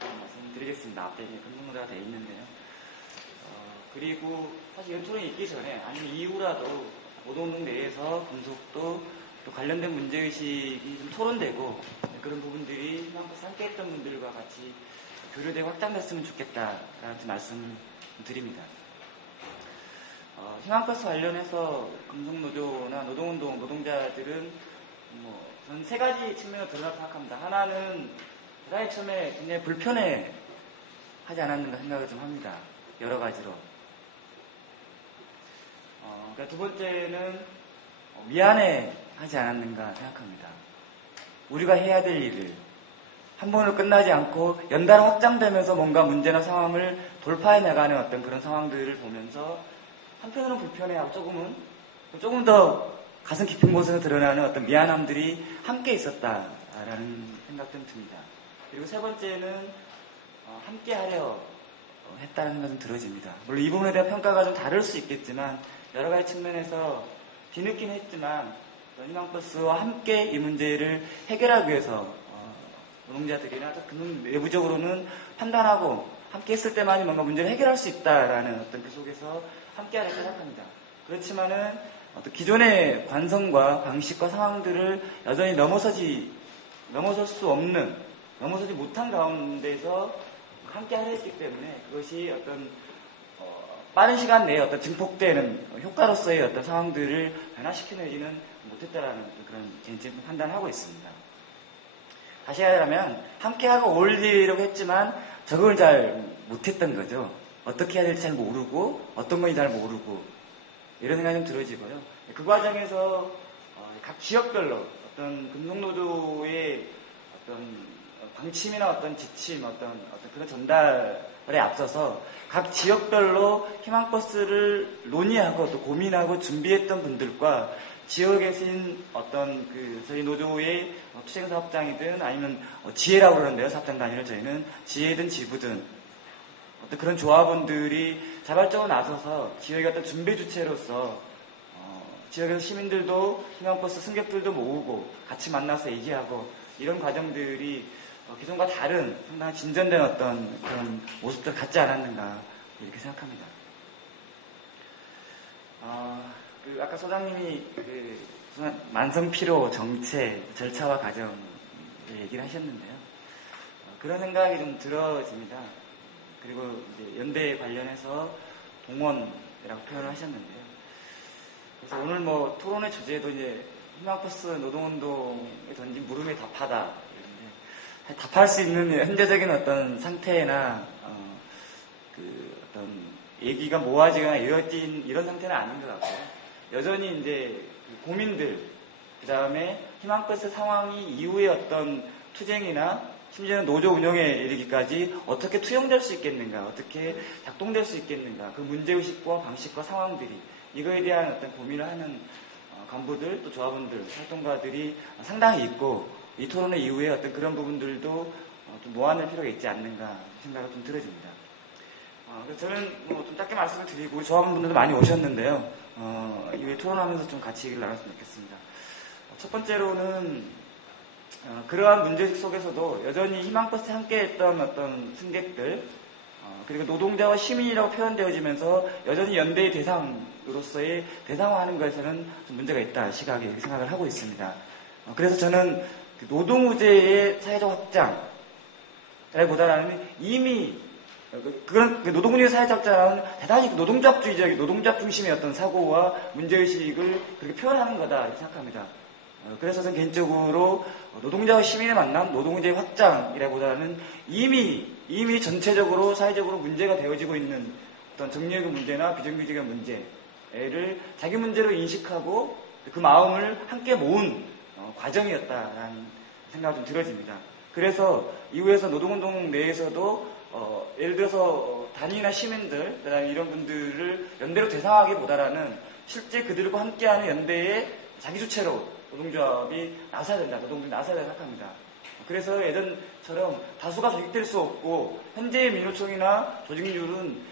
말씀드리겠습니다. 앞에 금속노조가 되어 있는데요. 그리고 사실 연초론이 있기 전에 아니면 이후라도 노동운동 내에서 금속도 또 관련된 문제의식이 좀 토론되고 그런 부분들이 희망버스 함께 했던 분들과 같이 교류되고 확장됐으면 좋겠다라는 말씀을 드립니다. 희망버스 관련해서 금속노조나 노동운동 노동자들은 저는 세 가지 측면으로 드러나고 생각합니다. 하나는 대단히 처음에 굉장히 불편해 하지 않았는가 생각을 좀 합니다. 여러 가지로. 그러니까 두 번째는 미안해 하지 않았는가 생각합니다. 우리가 해야 될 일을 한 번으로 끝나지 않고 연달아 확장되면서 뭔가 문제나 상황을 돌파해 나가는 어떤 그런 상황들을 보면서 한편으로는 불편해하고 조금 더 가슴 깊은 곳에서 드러나는 어떤 미안함들이 함께 있었다라는 생각도 듭니다. 그리고 세 번째는 함께 하려 했다는 생각이 좀 들어집니다. 물론 이 부분에 대한 평가가 좀 다를 수 있겠지만 여러 가지 측면에서 뒤늦긴 했지만 희망버스와 함께 이 문제를 해결하기 위해서 노동자들이나 내부적으로는 판단하고 함께 했을 때만이 뭔가 문제를 해결할 수 있다라는 어떤 그 속에서 함께 하려 생각합니다. 그렇지만은 어떤 기존의 관성과 방식과 상황들을 여전히 넘어서지 못한 가운데서 함께 하려 했기 때문에 그것이 어떤 빠른 시간 내에 어떤 증폭되는 효과로서의 어떤 상황들을 변화시켜내지는 못했다라는 그런 개인적인 판단을 하고 있습니다. 다시 하자면 함께하고 어울리려고 했지만 적응을 잘 못했던 거죠. 어떻게 해야 될지 잘 모르고 어떤 건지 잘 모르고 이런 생각이 좀 들어지고요. 그 과정에서 각 지역별로 어떤 금속노조의 어떤 방침이나 어떤 지침, 어떤 그런 전달에 앞서서 각 지역별로 희망버스를 논의하고 또 고민하고 준비했던 분들과 지역에 계신 어떤 저희 노조의 투쟁사업장이든 아니면 지혜라고 그러는데요. 사업장 단위를 저희는 지혜든 지부든 어떤 그런 조합원들이 자발적으로 나서서 지역의 어떤 준비 주체로서 지역에서 시민들도 희망버스 승객들도 모으고 같이 만나서 얘기하고 이런 과정들이 기존과 다른 상당히 진전된 어떤 그런 모습들 갖지 않았는가 이렇게 생각합니다. 아까 소장님이 만성피로 정체 절차와 과정 얘기를 하셨는데요. 그런 생각이 좀 들어집니다. 그리고 이제 연대 관련해서 동원이라고 표현을 하셨는데요. 그래서 오늘 뭐 토론의 주제도 이제 희망버스 노동운동에 던진 물음에 답하다. 답할 수 있는 현재적인 어떤 상태나 어떤 얘기가 모아지거나 이뤄진 이런 상태는 아닌 것 같고요. 여전히 이제 고민들, 그 다음에 희망버스 상황이 이후에 어떤 투쟁이나 심지어는 노조 운영에 이르기까지 어떻게 투영될 수 있겠는가, 어떻게 작동될 수 있겠는가, 그 문제의식과 방식과 상황들이 이거에 대한 어떤 고민을 하는 간부들, 또 조합원들, 활동가들이 상당히 있고 이 토론회 이후에 어떤 그런 부분들도 좀 모아낼 필요가 있지 않는가 생각이 좀 들어집니다. 그래서 저는 좀 짧게 말씀을 드리고 조합원분들도 많이 오셨는데요. 이후에 토론하면서 좀 같이 얘기를 나눴으면 좋겠습니다. 첫 번째로는 그러한 문제의식 속에서도 여전히 희망버스에 함께했던 어떤 승객들 그리고 노동자와 시민이라고 표현되어지면서 여전히 연대의 대상으로서의 대상화하는 것에서는 좀 문제가 있다 시각에 생각을 하고 있습니다. 그래서 저는 노동우제의 사회적 확장보다는 이미 그런 노동운동의 사회적 확장은 대단히 노동조합주의적인 노동조합 중심의 어떤 사고와 문제의식을 그렇게 표현하는 거다 이렇게 생각합니다. 그래서 저는 개인적으로 노동자와 시민의 만남, 노동운동의 확장이라기보다는 이미 전체적으로 사회적으로 문제가 되어지고 있는 어떤 정리해고 문제나 비정규직의 문제를 자기 문제로 인식하고 그 마음을 함께 모은 과정이었다라는 생각이 좀 들어집니다. 그래서 이후에서 노동운동 내에서도 예를 들어서 단위나 시민들, 그다음에 이런 분들을 연대로 대상하기보다는 실제 그들과 함께하는 연대의 자기 주체로 노동조합이 나서야 된다, 노동조합이 나서야 된다 생각합니다. 그래서 예전처럼 다수가 조직될 수 없고 현재의 민노총이나 조직률은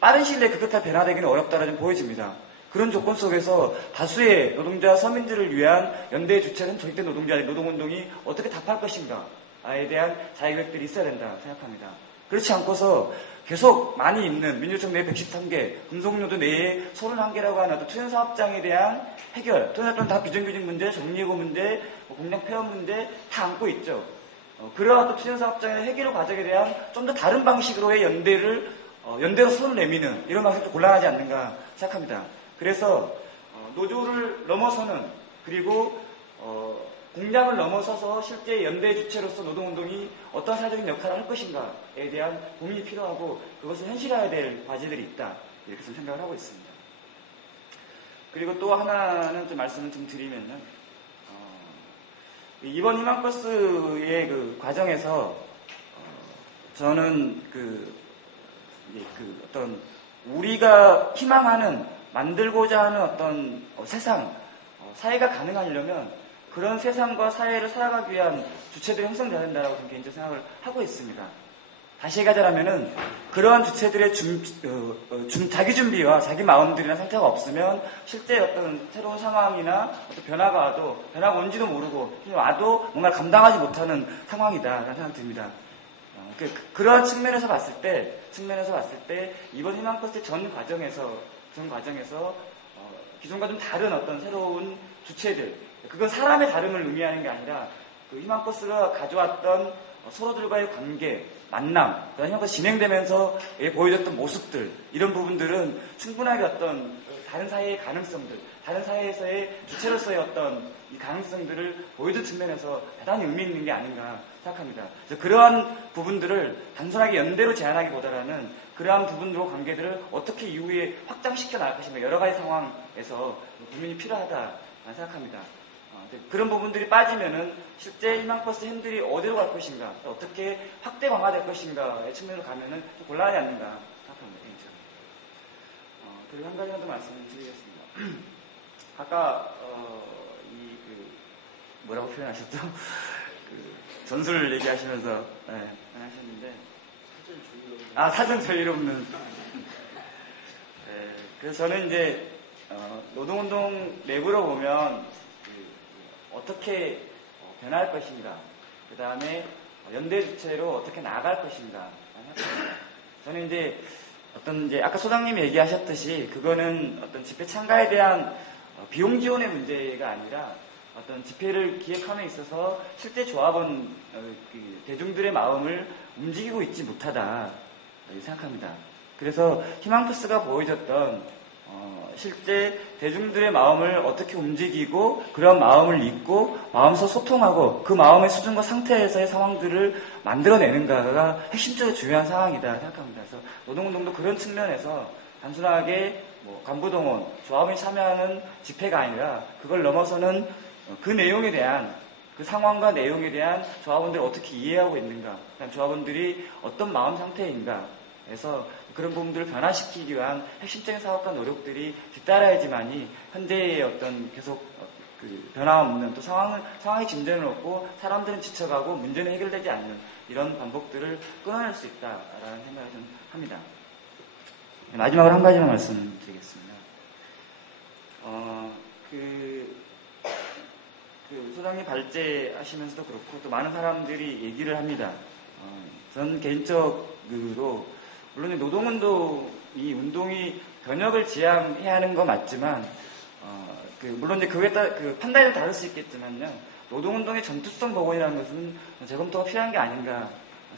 빠른 시일 내에 급격하게 변화되기는 어렵다라는 보여집니다. 그런 조건 속에서 다수의 노동자 서민들을 위한 연대의 주체는 조직된 노동자의 노동운동이 어떻게 답할 것인가에 대한 자유계획들이 있어야 된다 생각합니다. 그렇지 않고서 계속 많이 있는 민주총 내 113개, 금속노조 내에 31개라고 하는 어떤 투쟁사업장에 대한 해결, 또는 다 비정규직 문제, 정리해고 문제, 공장 폐업 문제 다 안고 있죠. 그러한 또 투쟁사업장의 해결 과정에 대한 좀 더 다른 방식으로의 연대로 손을 내미는 이런 방식도 곤란하지 않는가 생각합니다. 그래서 노조를 넘어서는 그리고 공장을 넘어서서 실제 연대 주체로서 노동운동이 어떤 사회적인 역할을 할 것인가에 대한 고민이 필요하고 그것을 현실화해야 될 과제들이 있다 이렇게 좀 생각을 하고 있습니다. 그리고 또 하나는 좀 말씀을 좀 드리면은 이번 희망버스의 그 과정에서 저는 어떤 우리가 희망하는 만들고자 하는 어떤 세상 사회가 가능하려면 그런 세상과 사회를 살아가기 위한 주체들이 형성돼야 된다고 저는 개인적으로 생각을 하고 있습니다. 다시 얘기하자면은 그러한 주체들의 자기 준비와 자기 마음들이나 상태가 없으면 실제 어떤 새로운 상황이나 어떤 변화가 와도 변화가 온지도 모르고 와도 뭔가 감당하지 못하는 상황이다라는 생각이 듭니다. 그러한 측면에서 봤을 때 이번 희망버스 전 과정에서 기존과 좀 다른 어떤 새로운 주체들, 그건 사람의 다름을 의미하는 게 아니라 그 희망버스가 가져왔던 서로들과의 관계, 만남, 희망버스 진행되면서 보여줬던 모습들, 이런 부분들은 충분하게 어떤 다른 사회의 가능성들, 다른 사회에서의 주체로서의 어떤 이 가능성들을 보여준 측면에서 대단히 의미 있는 게 아닌가 생각합니다. 그래서 그러한 부분들을 단순하게 연대로 제한하기보다는 그러한 부분으로 관계들을 어떻게 이후에 확장시켜 나갈 것인가, 여러 가지 상황에서 고민이 필요하다 생각합니다. 그런 부분들이 빠지면은 실제 희망버스 핸들이 어디로 갈 것인가, 어떻게 확대 강화될 것인가의 측면으로 가면은 좀 곤란하지 않는가 생각합니다. 그리고 한 가지만 더 말씀드리겠습니다. 아까 뭐라고 표현하셨죠? 전술 얘기하시면서 하셨는데 사전 저희로 없는. 그래서 저는 이제 노동운동 내부로 보면 어떻게 변할 것인가, 그 다음에 연대 주체로 어떻게 나아갈 것인가. 저는 이제 아까 소장님이 얘기하셨듯이 그거는 어떤 집회 참가에 대한 비용 지원의 문제가 아니라 어떤 집회를 기획함에 있어서 실제 조합원 대중들의 마음을 움직이고 있지 못하다 생각합니다. 그래서 희망버스가 보여줬던 실제 대중들의 마음을 어떻게 움직이고 그런 마음을 잊고 마음에서 소통하고 그 마음의 수준과 상태에서의 상황들을 만들어내는가가 핵심적으로 중요한 상황이다 생각합니다. 그래서 노동운동도 그런 측면에서 단순하게 간부동원, 조합원이 참여하는 집회가 아니라 그걸 넘어서는 그 내용에 대한, 그 상황과 내용에 대한 조합원들을 어떻게 이해하고 있는가, 조합원들이 어떤 마음 상태인가 해서 그런 부분들을 변화시키기 위한 핵심적인 사업과 노력들이 뒤따라야지만이 현재의 어떤 계속 변화없는 또 상황의 진전을 얻고 사람들은 지쳐가고 문제는 해결되지 않는 이런 반복들을 끊어낼 수 있다라는 생각을 좀 합니다. 마지막으로 한 가지만 말씀드리겠습니다. 소장님 발제하시면서도 그렇고 또 많은 사람들이 얘기를 합니다. 전 개인적으로 물론 노동운동이 운동이 변혁을 지향해야 하는 거 맞지만 물론 이제 그에 따라 판단이 다를 수 있겠지만요. 노동운동의 전투성 복원이라는 것은 재검토가 필요한 게 아닌가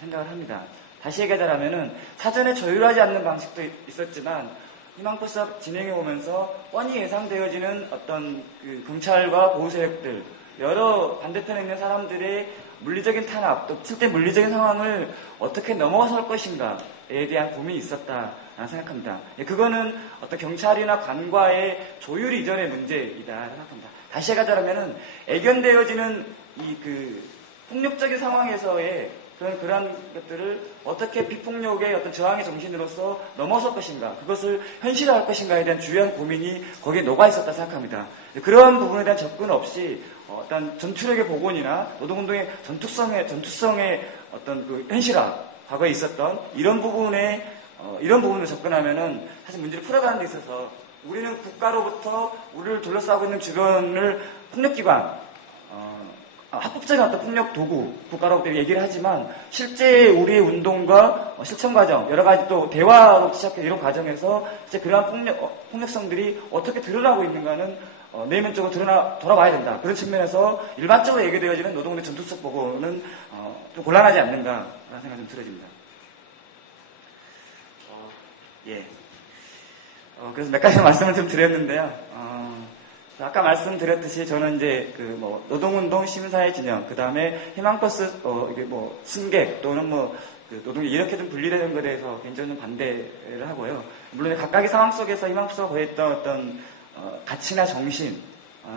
생각을 합니다. 다시 얘기하자면은 사전에 조율하지 않는 방식도 있었지만 희망버스 진행해 오면서 뻔히 예상되어지는 어떤 경찰과 보수 세력들, 여러 반대편에 있는 사람들의 물리적인 탄압, 또 실제 물리적인 상황을 어떻게 넘어설 것인가에 대한 고민이 있었다라는 생각합니다. 그거는 어떤 경찰이나 관과의 조율 이전의 문제이다 생각합니다. 다시 얘기하자면은 애견되어지는 폭력적인 상황에서의 그런 것들을 어떻게 비폭력의 어떤 저항의 정신으로서 넘어설 것인가, 그것을 현실화할 것인가에 대한 주요한 고민이 거기에 녹아 있었다 생각합니다. 그러한 부분에 대한 접근 없이 어떤 전투력의 복원이나 노동운동의 전투성의 어떤 현실화, 과거에 있었던 이런 부분을 접근하면은 사실 문제를 풀어가는 데 있어서 우리는 국가로부터 우리를 둘러싸고 있는 주변을 폭력기관, 합법적인 어떤 폭력 도구, 국가로부터 얘기를 하지만 실제 우리의 운동과 실천 과정, 여러 가지 또 대화로 시작된 이런 과정에서 실제 그러한 폭력성들이 어떻게 드러나고 있는가는 내면적으로 돌아봐야 된다. 그런 측면에서 일반적으로 얘기되어지는 노동운동 전투성 보고는 좀 곤란하지 않는가라는 생각이 좀 들어집니다. 그래서 몇 가지 말씀을 좀 드렸는데요. 아까 말씀드렸듯이 저는 이제 노동운동 시민사회 진영, 그 다음에 희망버스 승객 또는 노동이 이렇게 좀 분리되는 것에 대해서 굉장히 좀 반대를 하고요. 물론 각각의 상황 속에서 희망버스가 보였던 어떤 가치나 정신,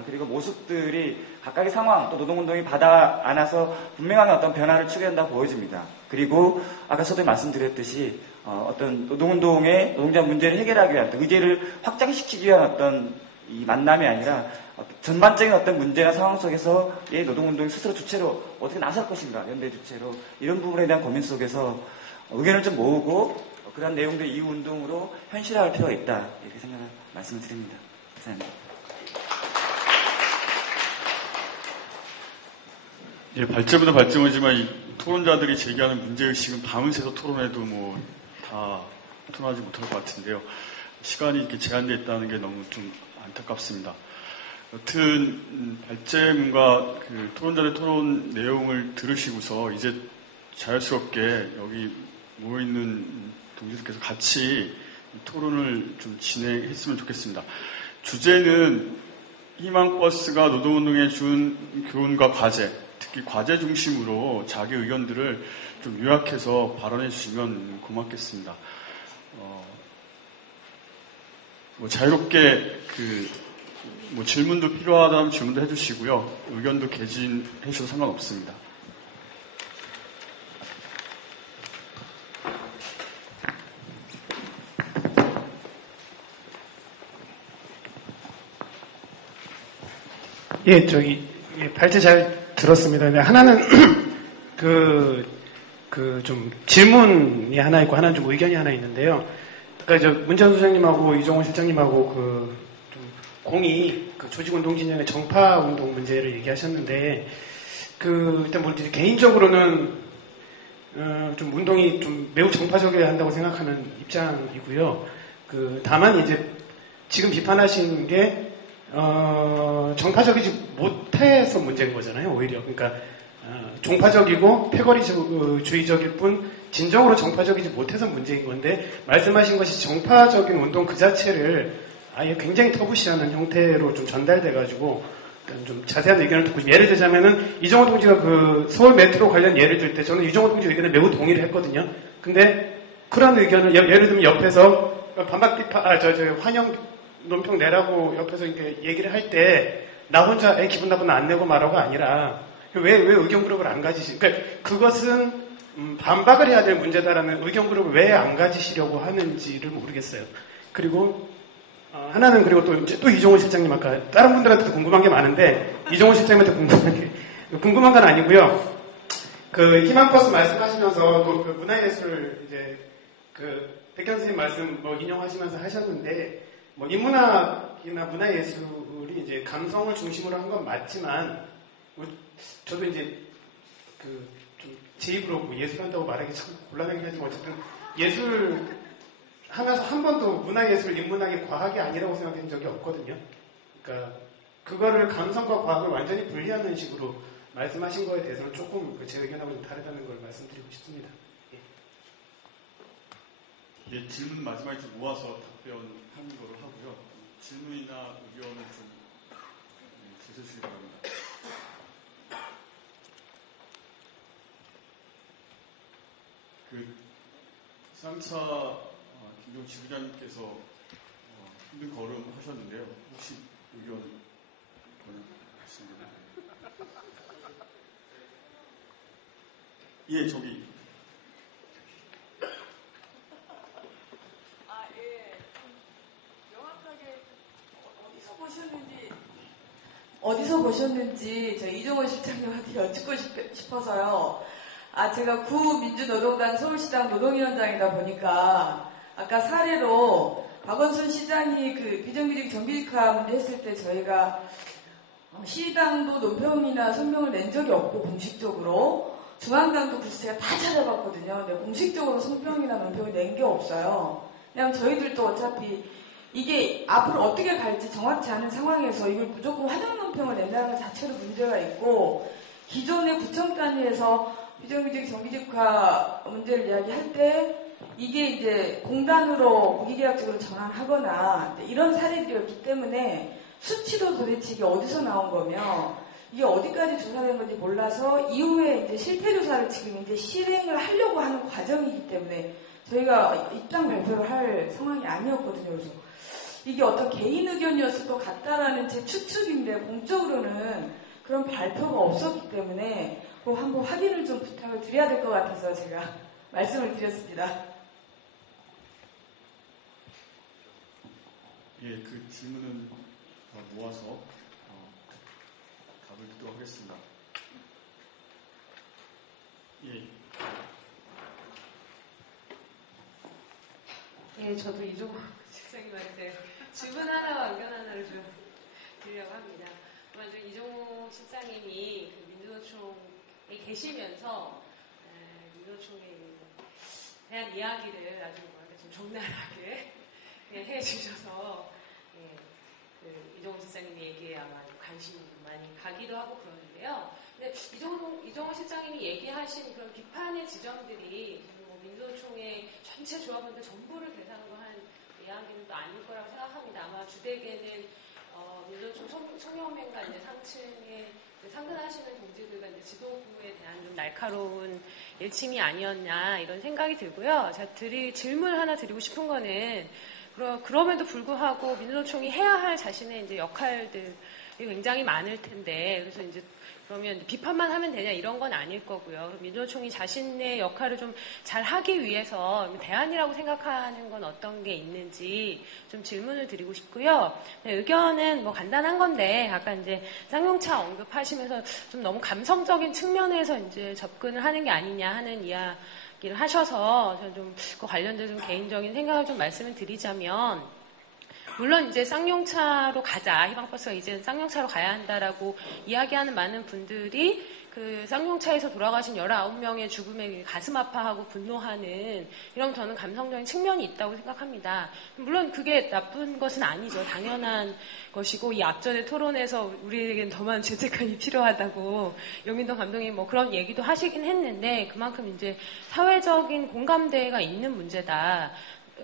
그리고 모습들이 각각의 상황 또 노동운동이 받아 안아서 분명한 어떤 변화를 추구한다고 보여집니다. 그리고 아까 저도 말씀드렸듯이 어떤 노동운동의 노동자 문제를 해결하기 위한 의제를 확장시키기 위한 어떤 이 만남이 아니라 전반적인 어떤 문제나 상황 속에서 이 노동운동이 스스로 주체로 어떻게 나설 것인가, 연대 주체로 이런 부분에 대한 고민 속에서 의견을 좀 모으고 그런 내용들 이후 운동으로 현실화할 필요가 있다, 이렇게 생각을 말씀을 드립니다. 감사합니다. 예, 발제보다 발제이지만 이 토론자들이 제기하는 문제의식은 밤을 새서 토론해도 다 토론하지 못할 것 같은데요. 시간이 이렇게 제한되어 있다는 게 너무 좀 안타깝습니다. 여튼 발제문과 토론자의 토론 내용을 들으시고서 이제 자연스럽게 여기 모여있는 동지들께서 같이 토론을 좀 진행했으면 좋겠습니다. 주제는 희망버스가 노동운동에 준 교훈과 과제, 특히 과제 중심으로 자기 의견들을 좀 요약해서 발언해 주시면 고맙겠습니다. 자유롭게 질문도 필요하다면 질문도 해주시고요. 의견도 개진해 주셔도 상관없습니다. 예, 발제 잘 들었습니다. 근데 하나는, 좀 질문이 하나 있고, 하나는 좀 의견이 하나 있는데요. 그러니까 문재원 소장님하고 이종호 실장님하고 좀 공이 조직운동 진영의 정파운동 문제를 얘기하셨는데, 일단 뭐 개인적으로는, 좀 운동이 좀 매우 정파적이어야 한다고 생각하는 입장이고요. 다만 이제 지금 비판하신 게, 정파적이지 못해서 문제인 거잖아요, 오히려. 그러니까, 종파적이고 패거리주의적일 뿐, 진정으로 정파적이지 못해서 문제인 건데, 말씀하신 것이 정파적인 운동 그 자체를 아예 굉장히 터부시하는 형태로 좀 전달돼가지고, 좀 자세한 의견을 듣고, 예를 들자면은, 이종호 동지가 서울 메트로 관련 예를 들 때, 저는 이종호 동지 의견에 매우 동의를 했거든요. 근데, 그런 의견을, 예를 들면 옆에서, 환영 논평 내라고 옆에서 이렇게 얘기를 할 때, 나 혼자 기분 나쁘면 안 내고 말하고가 아니라, 왜 의견 그룹을 안 가지시, 그러니까 그것은, 반박을 해야 될 문제다라는 의견 그룹을 왜 안 가지시려고 하는지를 모르겠어요. 그리고, 하나는 그리고 또 이종호 실장님 아까, 다른 분들한테도 궁금한 게 많은데, 이종호 실장님한테 궁금한 건 아니고요. 희망버스 말씀하시면서 또 문화예술 백현 선생님 말씀 인용하시면서 하셨는데, 인문학이나 문화예술이 이제 감성을 중심으로 한 건 맞지만, 저도 이제 좀 제 입으로 예술한다고 말하기 참 곤란하긴 하지만 어쨌든 예술 하면서 한 번도 문화예술, 인문학이 과학이 아니라고 생각한 적이 없거든요. 그러니까 그거를 감성과 과학을 완전히 분리하는 식으로 말씀하신 거에 대해서는 조금 제 의견하고 좀 다르다는 걸 말씀드리고 싶습니다. 예, 질문 마지막에 좀 모아서 답변하는 거로 하고요. 질문이나 의견을 좀 주시기 바랍니다. 쌍차 김종 지부장님께서 힘든 걸음 하셨는데요. 혹시 의견 말씀드립니다. 예, 저기. 어디서 보셨는지 저희 이종호 실장님한테 여쭙고 싶어서요. 제가 구민주노동당 서울시당 노동위원장이다 보니까 아까 사례로 박원순 시장이 비정규직 정규직화 문제 했을 때 저희가 시당도 논평이나 성명을 낸 적이 없고 공식적으로 중앙당도 글쎄 제가 다 찾아봤거든요. 근데 공식적으로 성명이나 논평을 낸 게 없어요. 왜냐하면 저희들도 어차피 이게 앞으로 어떻게 갈지 정확치 않은 상황에서 이걸 무조건 환영 논평을 낸다는 것 자체로 문제가 있고, 기존의 구청 단위에서 비정규직 정규직화 문제를 이야기할 때 이게 이제 공단으로 무기계약적으로 전환하거나 이런 사례들이었기 때문에 수치도 도대체 이게 어디서 나온 거며 이게 어디까지 조사된 건지 몰라서 이후에 이제 실태 조사를 지금 이제 실행을 하려고 하는 과정이기 때문에 저희가 입장 발표를 할 상황이 아니었거든요. 그래서 이게 어떤 개인 의견이었을 것 같다라는 제 추측인데 공적으로는 그런 발표가 없었기 때문에 한번 확인을 좀 부탁을 드려야 될 것 같아서 제가 말씀을 드렸습니다. 예, 그 질문은 모아서 답을 듣도록 하겠습니다. 예. 예, 저도 이종호 실장님한테 질문 하나와 의견 하나를 좀 드리려고 합니다. 먼저 이종호 실장님이 민주노총에 계시면서 민주노총에 대한 이야기를 아주 좀 적나라하게 해주셔서 이종호 실장님 얘기에 아마 관심이 많이 가기도 하고 그러는데요. 네, 이종호 실장님이 얘기하신 그런 비판의 지점들이 뭐 민주노총의 전체 조합원들 전부를 대상으로 한 이야기는 또 아닐 거라고 생각합니다. 아마 주되게는 민주노총 총연맹과 이제 상층에 상근하시는 동지들과 이제 지도부에 대한 좀 날카로운 일침이 아니었냐 이런 생각이 들고요. 제가 질문 하나 드리고 싶은 거는 그럼에도 불구하고 민주노총이 해야 할 자신의 이제 역할들이 굉장히 많을 텐데 그래서 이제 그러면 비판만 하면 되냐 이런 건 아닐 거고요. 민주노총이 자신의 역할을 좀 잘 하기 위해서 대안이라고 생각하는 건 어떤 게 있는지 좀 질문을 드리고 싶고요. 네, 의견은 뭐 간단한 건데 아까 이제 쌍용차 언급하시면서 좀 너무 감성적인 측면에서 이제 접근을 하는 게 아니냐 하는 이야기를 하셔서 저는 좀 그 관련된 좀 개인적인 생각을 좀 말씀을 드리자면 물론 이제 쌍용차로 가자. 희망버스가 이제는 쌍용차로 가야 한다라고 이야기하는 많은 분들이 그 쌍용차에서 돌아가신 19명의 죽음에 가슴 아파하고 분노하는 이런 저는 감성적인 측면이 있다고 생각합니다. 물론 그게 나쁜 것은 아니죠. 당연한 것이고 이 앞전에 토론에서 우리에겐 더 많은 죄책감이 필요하다고 용인동 감독님 뭐 그런 얘기도 하시긴 했는데 그만큼 이제 사회적인 공감대가 있는 문제다.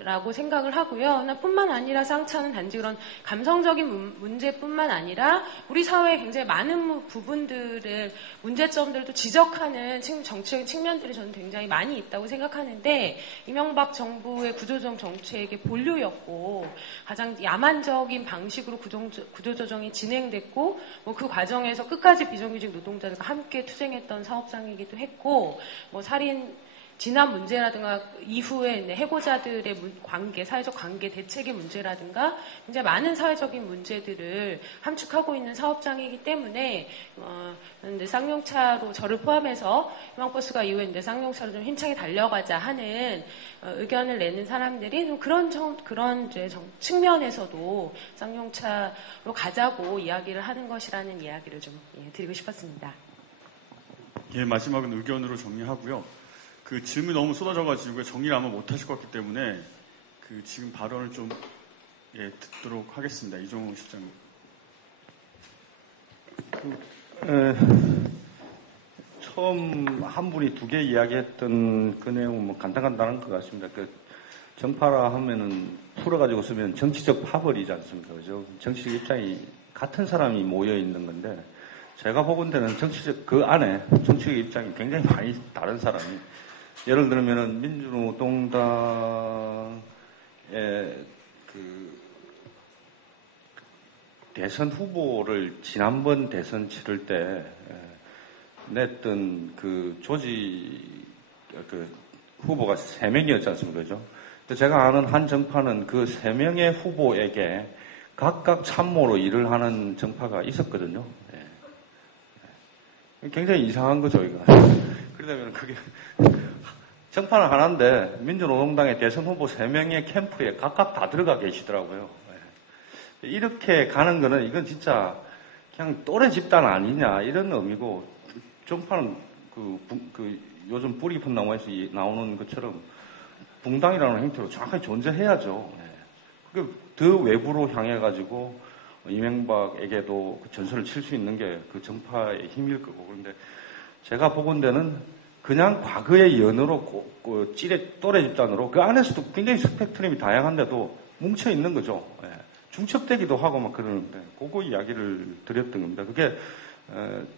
라고 생각을 하고요. 뿐만 아니라 쌍차는 단지 그런 감성적인 문제뿐만 아니라 우리 사회의 굉장히 많은 부분들을 문제점들도 지적하는 정치적인 측면들이 저는 굉장히 많이 있다고 생각하는데 이명박 정부의 구조조정 정책의 본류였고 가장 야만적인 방식으로 구조조정이 진행됐고 뭐 그 과정에서 끝까지 비정규직 노동자들과 함께 투쟁했던 사업장이기도 했고 뭐 살인 진압 문제라든가 이후에 해고자들의 관계, 사회적 관계 대책의 문제라든가 굉장히 많은 사회적인 문제들을 함축하고 있는 사업장이기 때문에 이제 쌍용차로 저를 포함해서 희망버스가 이후에 이제 쌍용차로 좀 힘차게 달려가자 하는 의견을 내는 사람들이 좀 그런 이제 측면에서도 쌍용차로 가자고 이야기를 하는 것이라는 이야기를 좀 드리고 싶었습니다. 예, 마지막은 의견으로 정리하고요. 그 질문이 너무 쏟아져가지고 정리를 아마 못하실 것 같기 때문에 그 지금 발언을 좀 듣도록 하겠습니다. 이종호 실장님. 처음 한 분이 두 개 이야기했던 그 내용은 뭐 간단한 것 같습니다. 그 정파라 하면은 풀어가지고 쓰면 정치적 파벌이지 않습니까? 그죠? 정치적 입장이 같은 사람이 모여 있는 건데 제가 보건대는 그 안에 정치적 입장이 굉장히 많이 다른 사람이 예를 들면은 민주노동당의 그 대선 후보를 지난번 대선 치를 때 냈던 그 그 후보가 3명이었지 않습니까? 그죠? 근데 제가 아는 한 정파는 그 3명의 후보에게 각각 참모로 일을 하는 정파가 있었거든요. 굉장히 이상한 거죠, 이거. 그러다면 그게 정파는 하나인데 민주노동당의 대선 후보 3명의 캠프에 각각 다 들어가 계시더라고요. 이렇게 가는 거는 이건 진짜 그냥 또래 집단 아니냐 이런 의미고 정파는 요즘 뿌리 깊은 나무에서 나오는 것처럼 붕당이라는 형태로 정확하게 존재해야죠. 더 외부로 향해가지고 이명박에게도 그 전선을 칠 수 있는 게 그 정파의 힘일 거고 그런데 제가 보건대는 그냥 과거의 연으로 또래 집단으로 그 안에서도 굉장히 스펙트럼이 다양한데도 뭉쳐 있는 거죠. 중첩되기도 하고 막 그러는데 그거 이야기를 드렸던 겁니다. 그게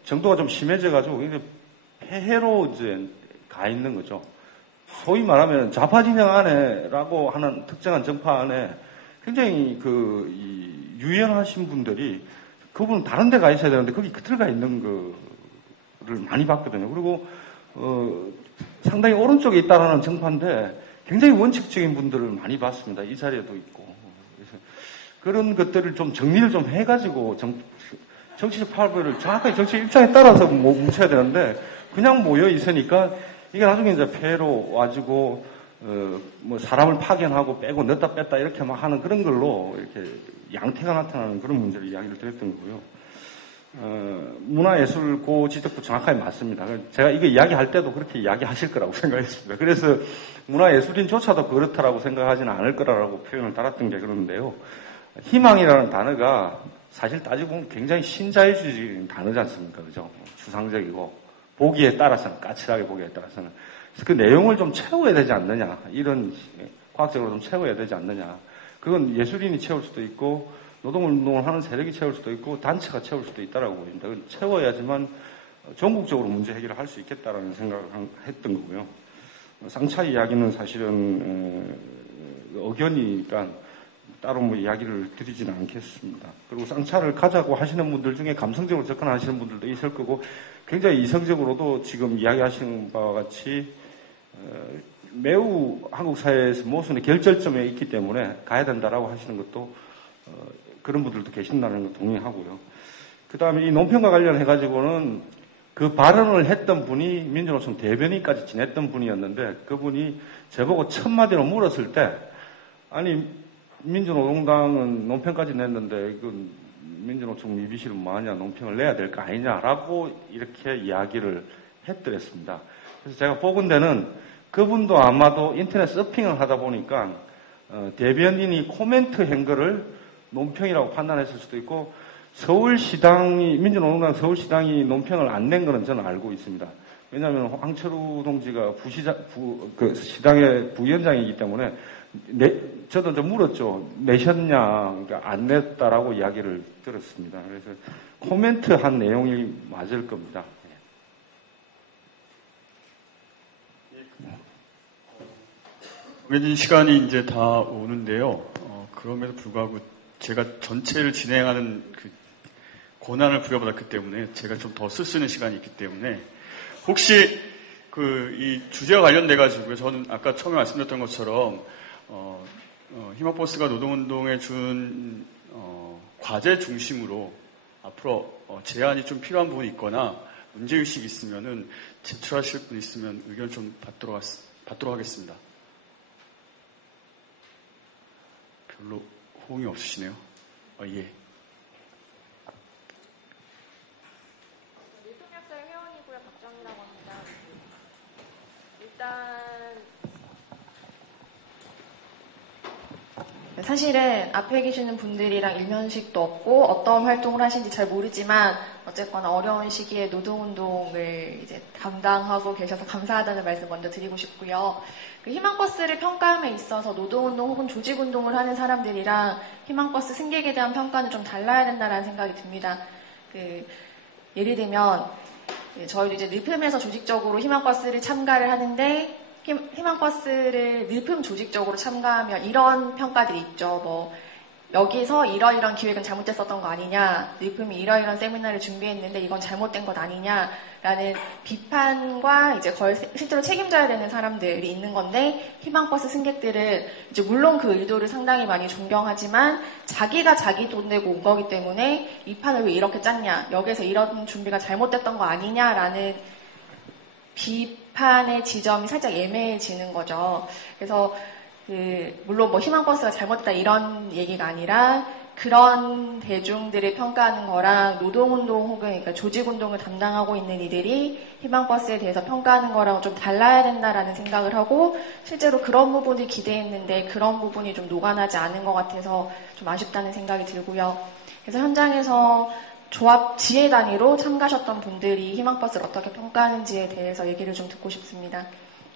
정도가 좀 심해져가지고 이제 폐해로 이제 가 있는 거죠. 소위 말하면 좌파 진영 안에라고 하는 특정한 정파 안에 굉장히 유연하신 분들이 그분은 다른 데 가 있어야 되는데 거기 들어가 있는 거를 많이 봤거든요. 그리고 상당히 오른쪽에 있다라는 정파인데 굉장히 원칙적인 분들을 많이 봤습니다. 이 자리에도 있고. 그래서 그런 것들을 좀 정리를 좀 해가지고 정치적 파벌을 정확하게 정치적 입장에 따라서 뭉쳐야 되는데 그냥 모여 있으니까 이게 나중에 이제 폐로 와지고 뭐 사람을 파견하고 빼고 넣었다 뺐다 이렇게 막 하는 그런 걸로 이렇게 양태가 나타나는 그런 문제를 이야기를 드렸던 거고요. 문화예술고 지적도 정확하게 맞습니다. 제가 이거 이야기할 때도 그렇게 이야기하실 거라고 생각했습니다. 그래서 문화예술인조차도 그렇다라고 생각하지는 않을 거라고 표현을 달았던 게 그런데요. 희망이라는 단어가 사실 따지고 보면 굉장히 신자유주의적인 단어지 않습니까? 그죠? 추상적이고, 보기에 따라서는, 까칠하게 보기에 따라서는. 그래서 그 내용을 좀 채워야 되지 않느냐. 이런, 과학적으로 좀 채워야 되지 않느냐. 그건 예술인이 채울 수도 있고, 노동운동을 하는 세력이 채울 수도 있고, 단체가 채울 수도 있다라고 보입니다. 그건 채워야지만 전국적으로 문제 해결을 할 수 있겠다라는 생각을 했던 거고요. 쌍차 이야기는 사실은, 의견이니까 따로 뭐 이야기를 드리지는 않겠습니다. 그리고 쌍차를 가자고 하시는 분들 중에 감성적으로 접근하시는 분들도 있을 거고, 굉장히 이성적으로도 지금 이야기하시는 바와 같이, 매우 한국 사회에서 모순의 결절점에 있기 때문에 가야 된다라고 하시는 것도, 그런 분들도 계신다는 거 동의하고요. 그 다음에 이 논평과 관련해가지고는 그 발언을 했던 분이 민주노총 대변인까지 지냈던 분이었는데, 그분이 저보고 첫마디로 물었을 때, 아니, 민주노동당은 논평까지 냈는데, 이건 민주노총 미비실은 뭐하냐, 논평을 내야 될 거 아니냐라고 이렇게 이야기를 했더랬습니다. 그래서 제가 보건대는 그분도 아마도 인터넷 서핑을 하다 보니까, 대변인이 코멘트 한 거를 논평이라고 판단했을 수도 있고, 민주노동당 서울시당이 논평을 안 낸 거는 저는 알고 있습니다. 왜냐하면 황철우 동지가 시당의 부위원장이기 때문에, 저도 좀 물었죠. 내셨냐? 그러니까 안 냈다라고 이야기를 들었습니다. 그래서 코멘트 한 내용이 맞을 겁니다. 정해진 시간이 이제 다 오는데요. 그럼에도 불구하고 제가 전체를 진행하는 그 권한을 부여받았기 때문에 제가 좀 더 쓸 수 있는 시간이 있기 때문에 혹시 이 주제와 관련돼가지고요. 저는 아까 처음에 말씀드렸던 것처럼 희망버스가 노동운동에 준 과제 중심으로 앞으로 제안이 좀 필요한 부분이 있거나 문제의식이 있으면은 제출하실 분 있으면 의견 좀 받도록 하겠습니다. 별로 호응이 없으시네요. 예. 밀통약사의 회원이고요. 박정희라고 합니다. 일단 사실은 앞에 계시는 분들이랑 일면식도 없고 어떤 활동을 하시는지 잘 모르지만 어쨌거나 어려운 시기에 노동운동을 이제 담당하고 계셔서 감사하다는 말씀 먼저 드리고 싶고요. 그 희망버스를 평가함에 있어서 노동운동 혹은 조직운동을 하는 사람들이랑 희망버스 승객에 대한 평가는 좀 달라야 된다는 생각이 듭니다. 예를 들면 저희도 이제 늪음에서 조직적으로 희망버스를 참가를 하는데 희망버스를 늪음 조직적으로 참가하면 이런 평가들이 있죠. 여기서 이러이러한 기획은 잘못됐었던 거 아니냐, 늪음이 이러이러한 세미나를 준비했는데 이건 잘못된 것 아니냐라는 비판과 이제 그걸 실제로 책임져야 되는 사람들이 있는 건데, 희망버스 승객들은 이제 물론 그 의도를 상당히 많이 존경하지만 자기가 자기 돈 내고 온 거기 때문에 이 판을 왜 이렇게 짰냐, 여기서 이런 준비가 잘못됐던 거 아니냐라는 비판의 지점이 살짝 애매해지는 거죠. 그래서 물론 희망버스가 잘못됐다 이런 얘기가 아니라 그런 대중들을 평가하는 거랑 노동운동 혹은 그러니까 조직운동을 담당하고 있는 이들이 희망버스에 대해서 평가하는 거랑 좀 달라야 된다라는 생각을 하고, 실제로 그런 부분을 기대했는데 그런 부분이 좀 녹아나지 않은 것 같아서 좀 아쉽다는 생각이 들고요. 그래서 현장에서 조합 지혜 단위로 참가하셨던 분들이 희망버스를 어떻게 평가하는지에 대해서 얘기를 좀 듣고 싶습니다.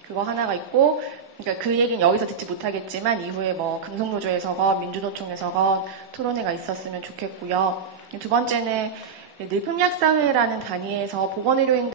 그거 하나가 있고, 그러니까 그 얘기는 여기서 듣지 못하겠지만 이후에 금속노조에서건 민주노총에서건 토론회가 있었으면 좋겠고요. 두 번째는 늙음약사회라는 단위에서 보건의료인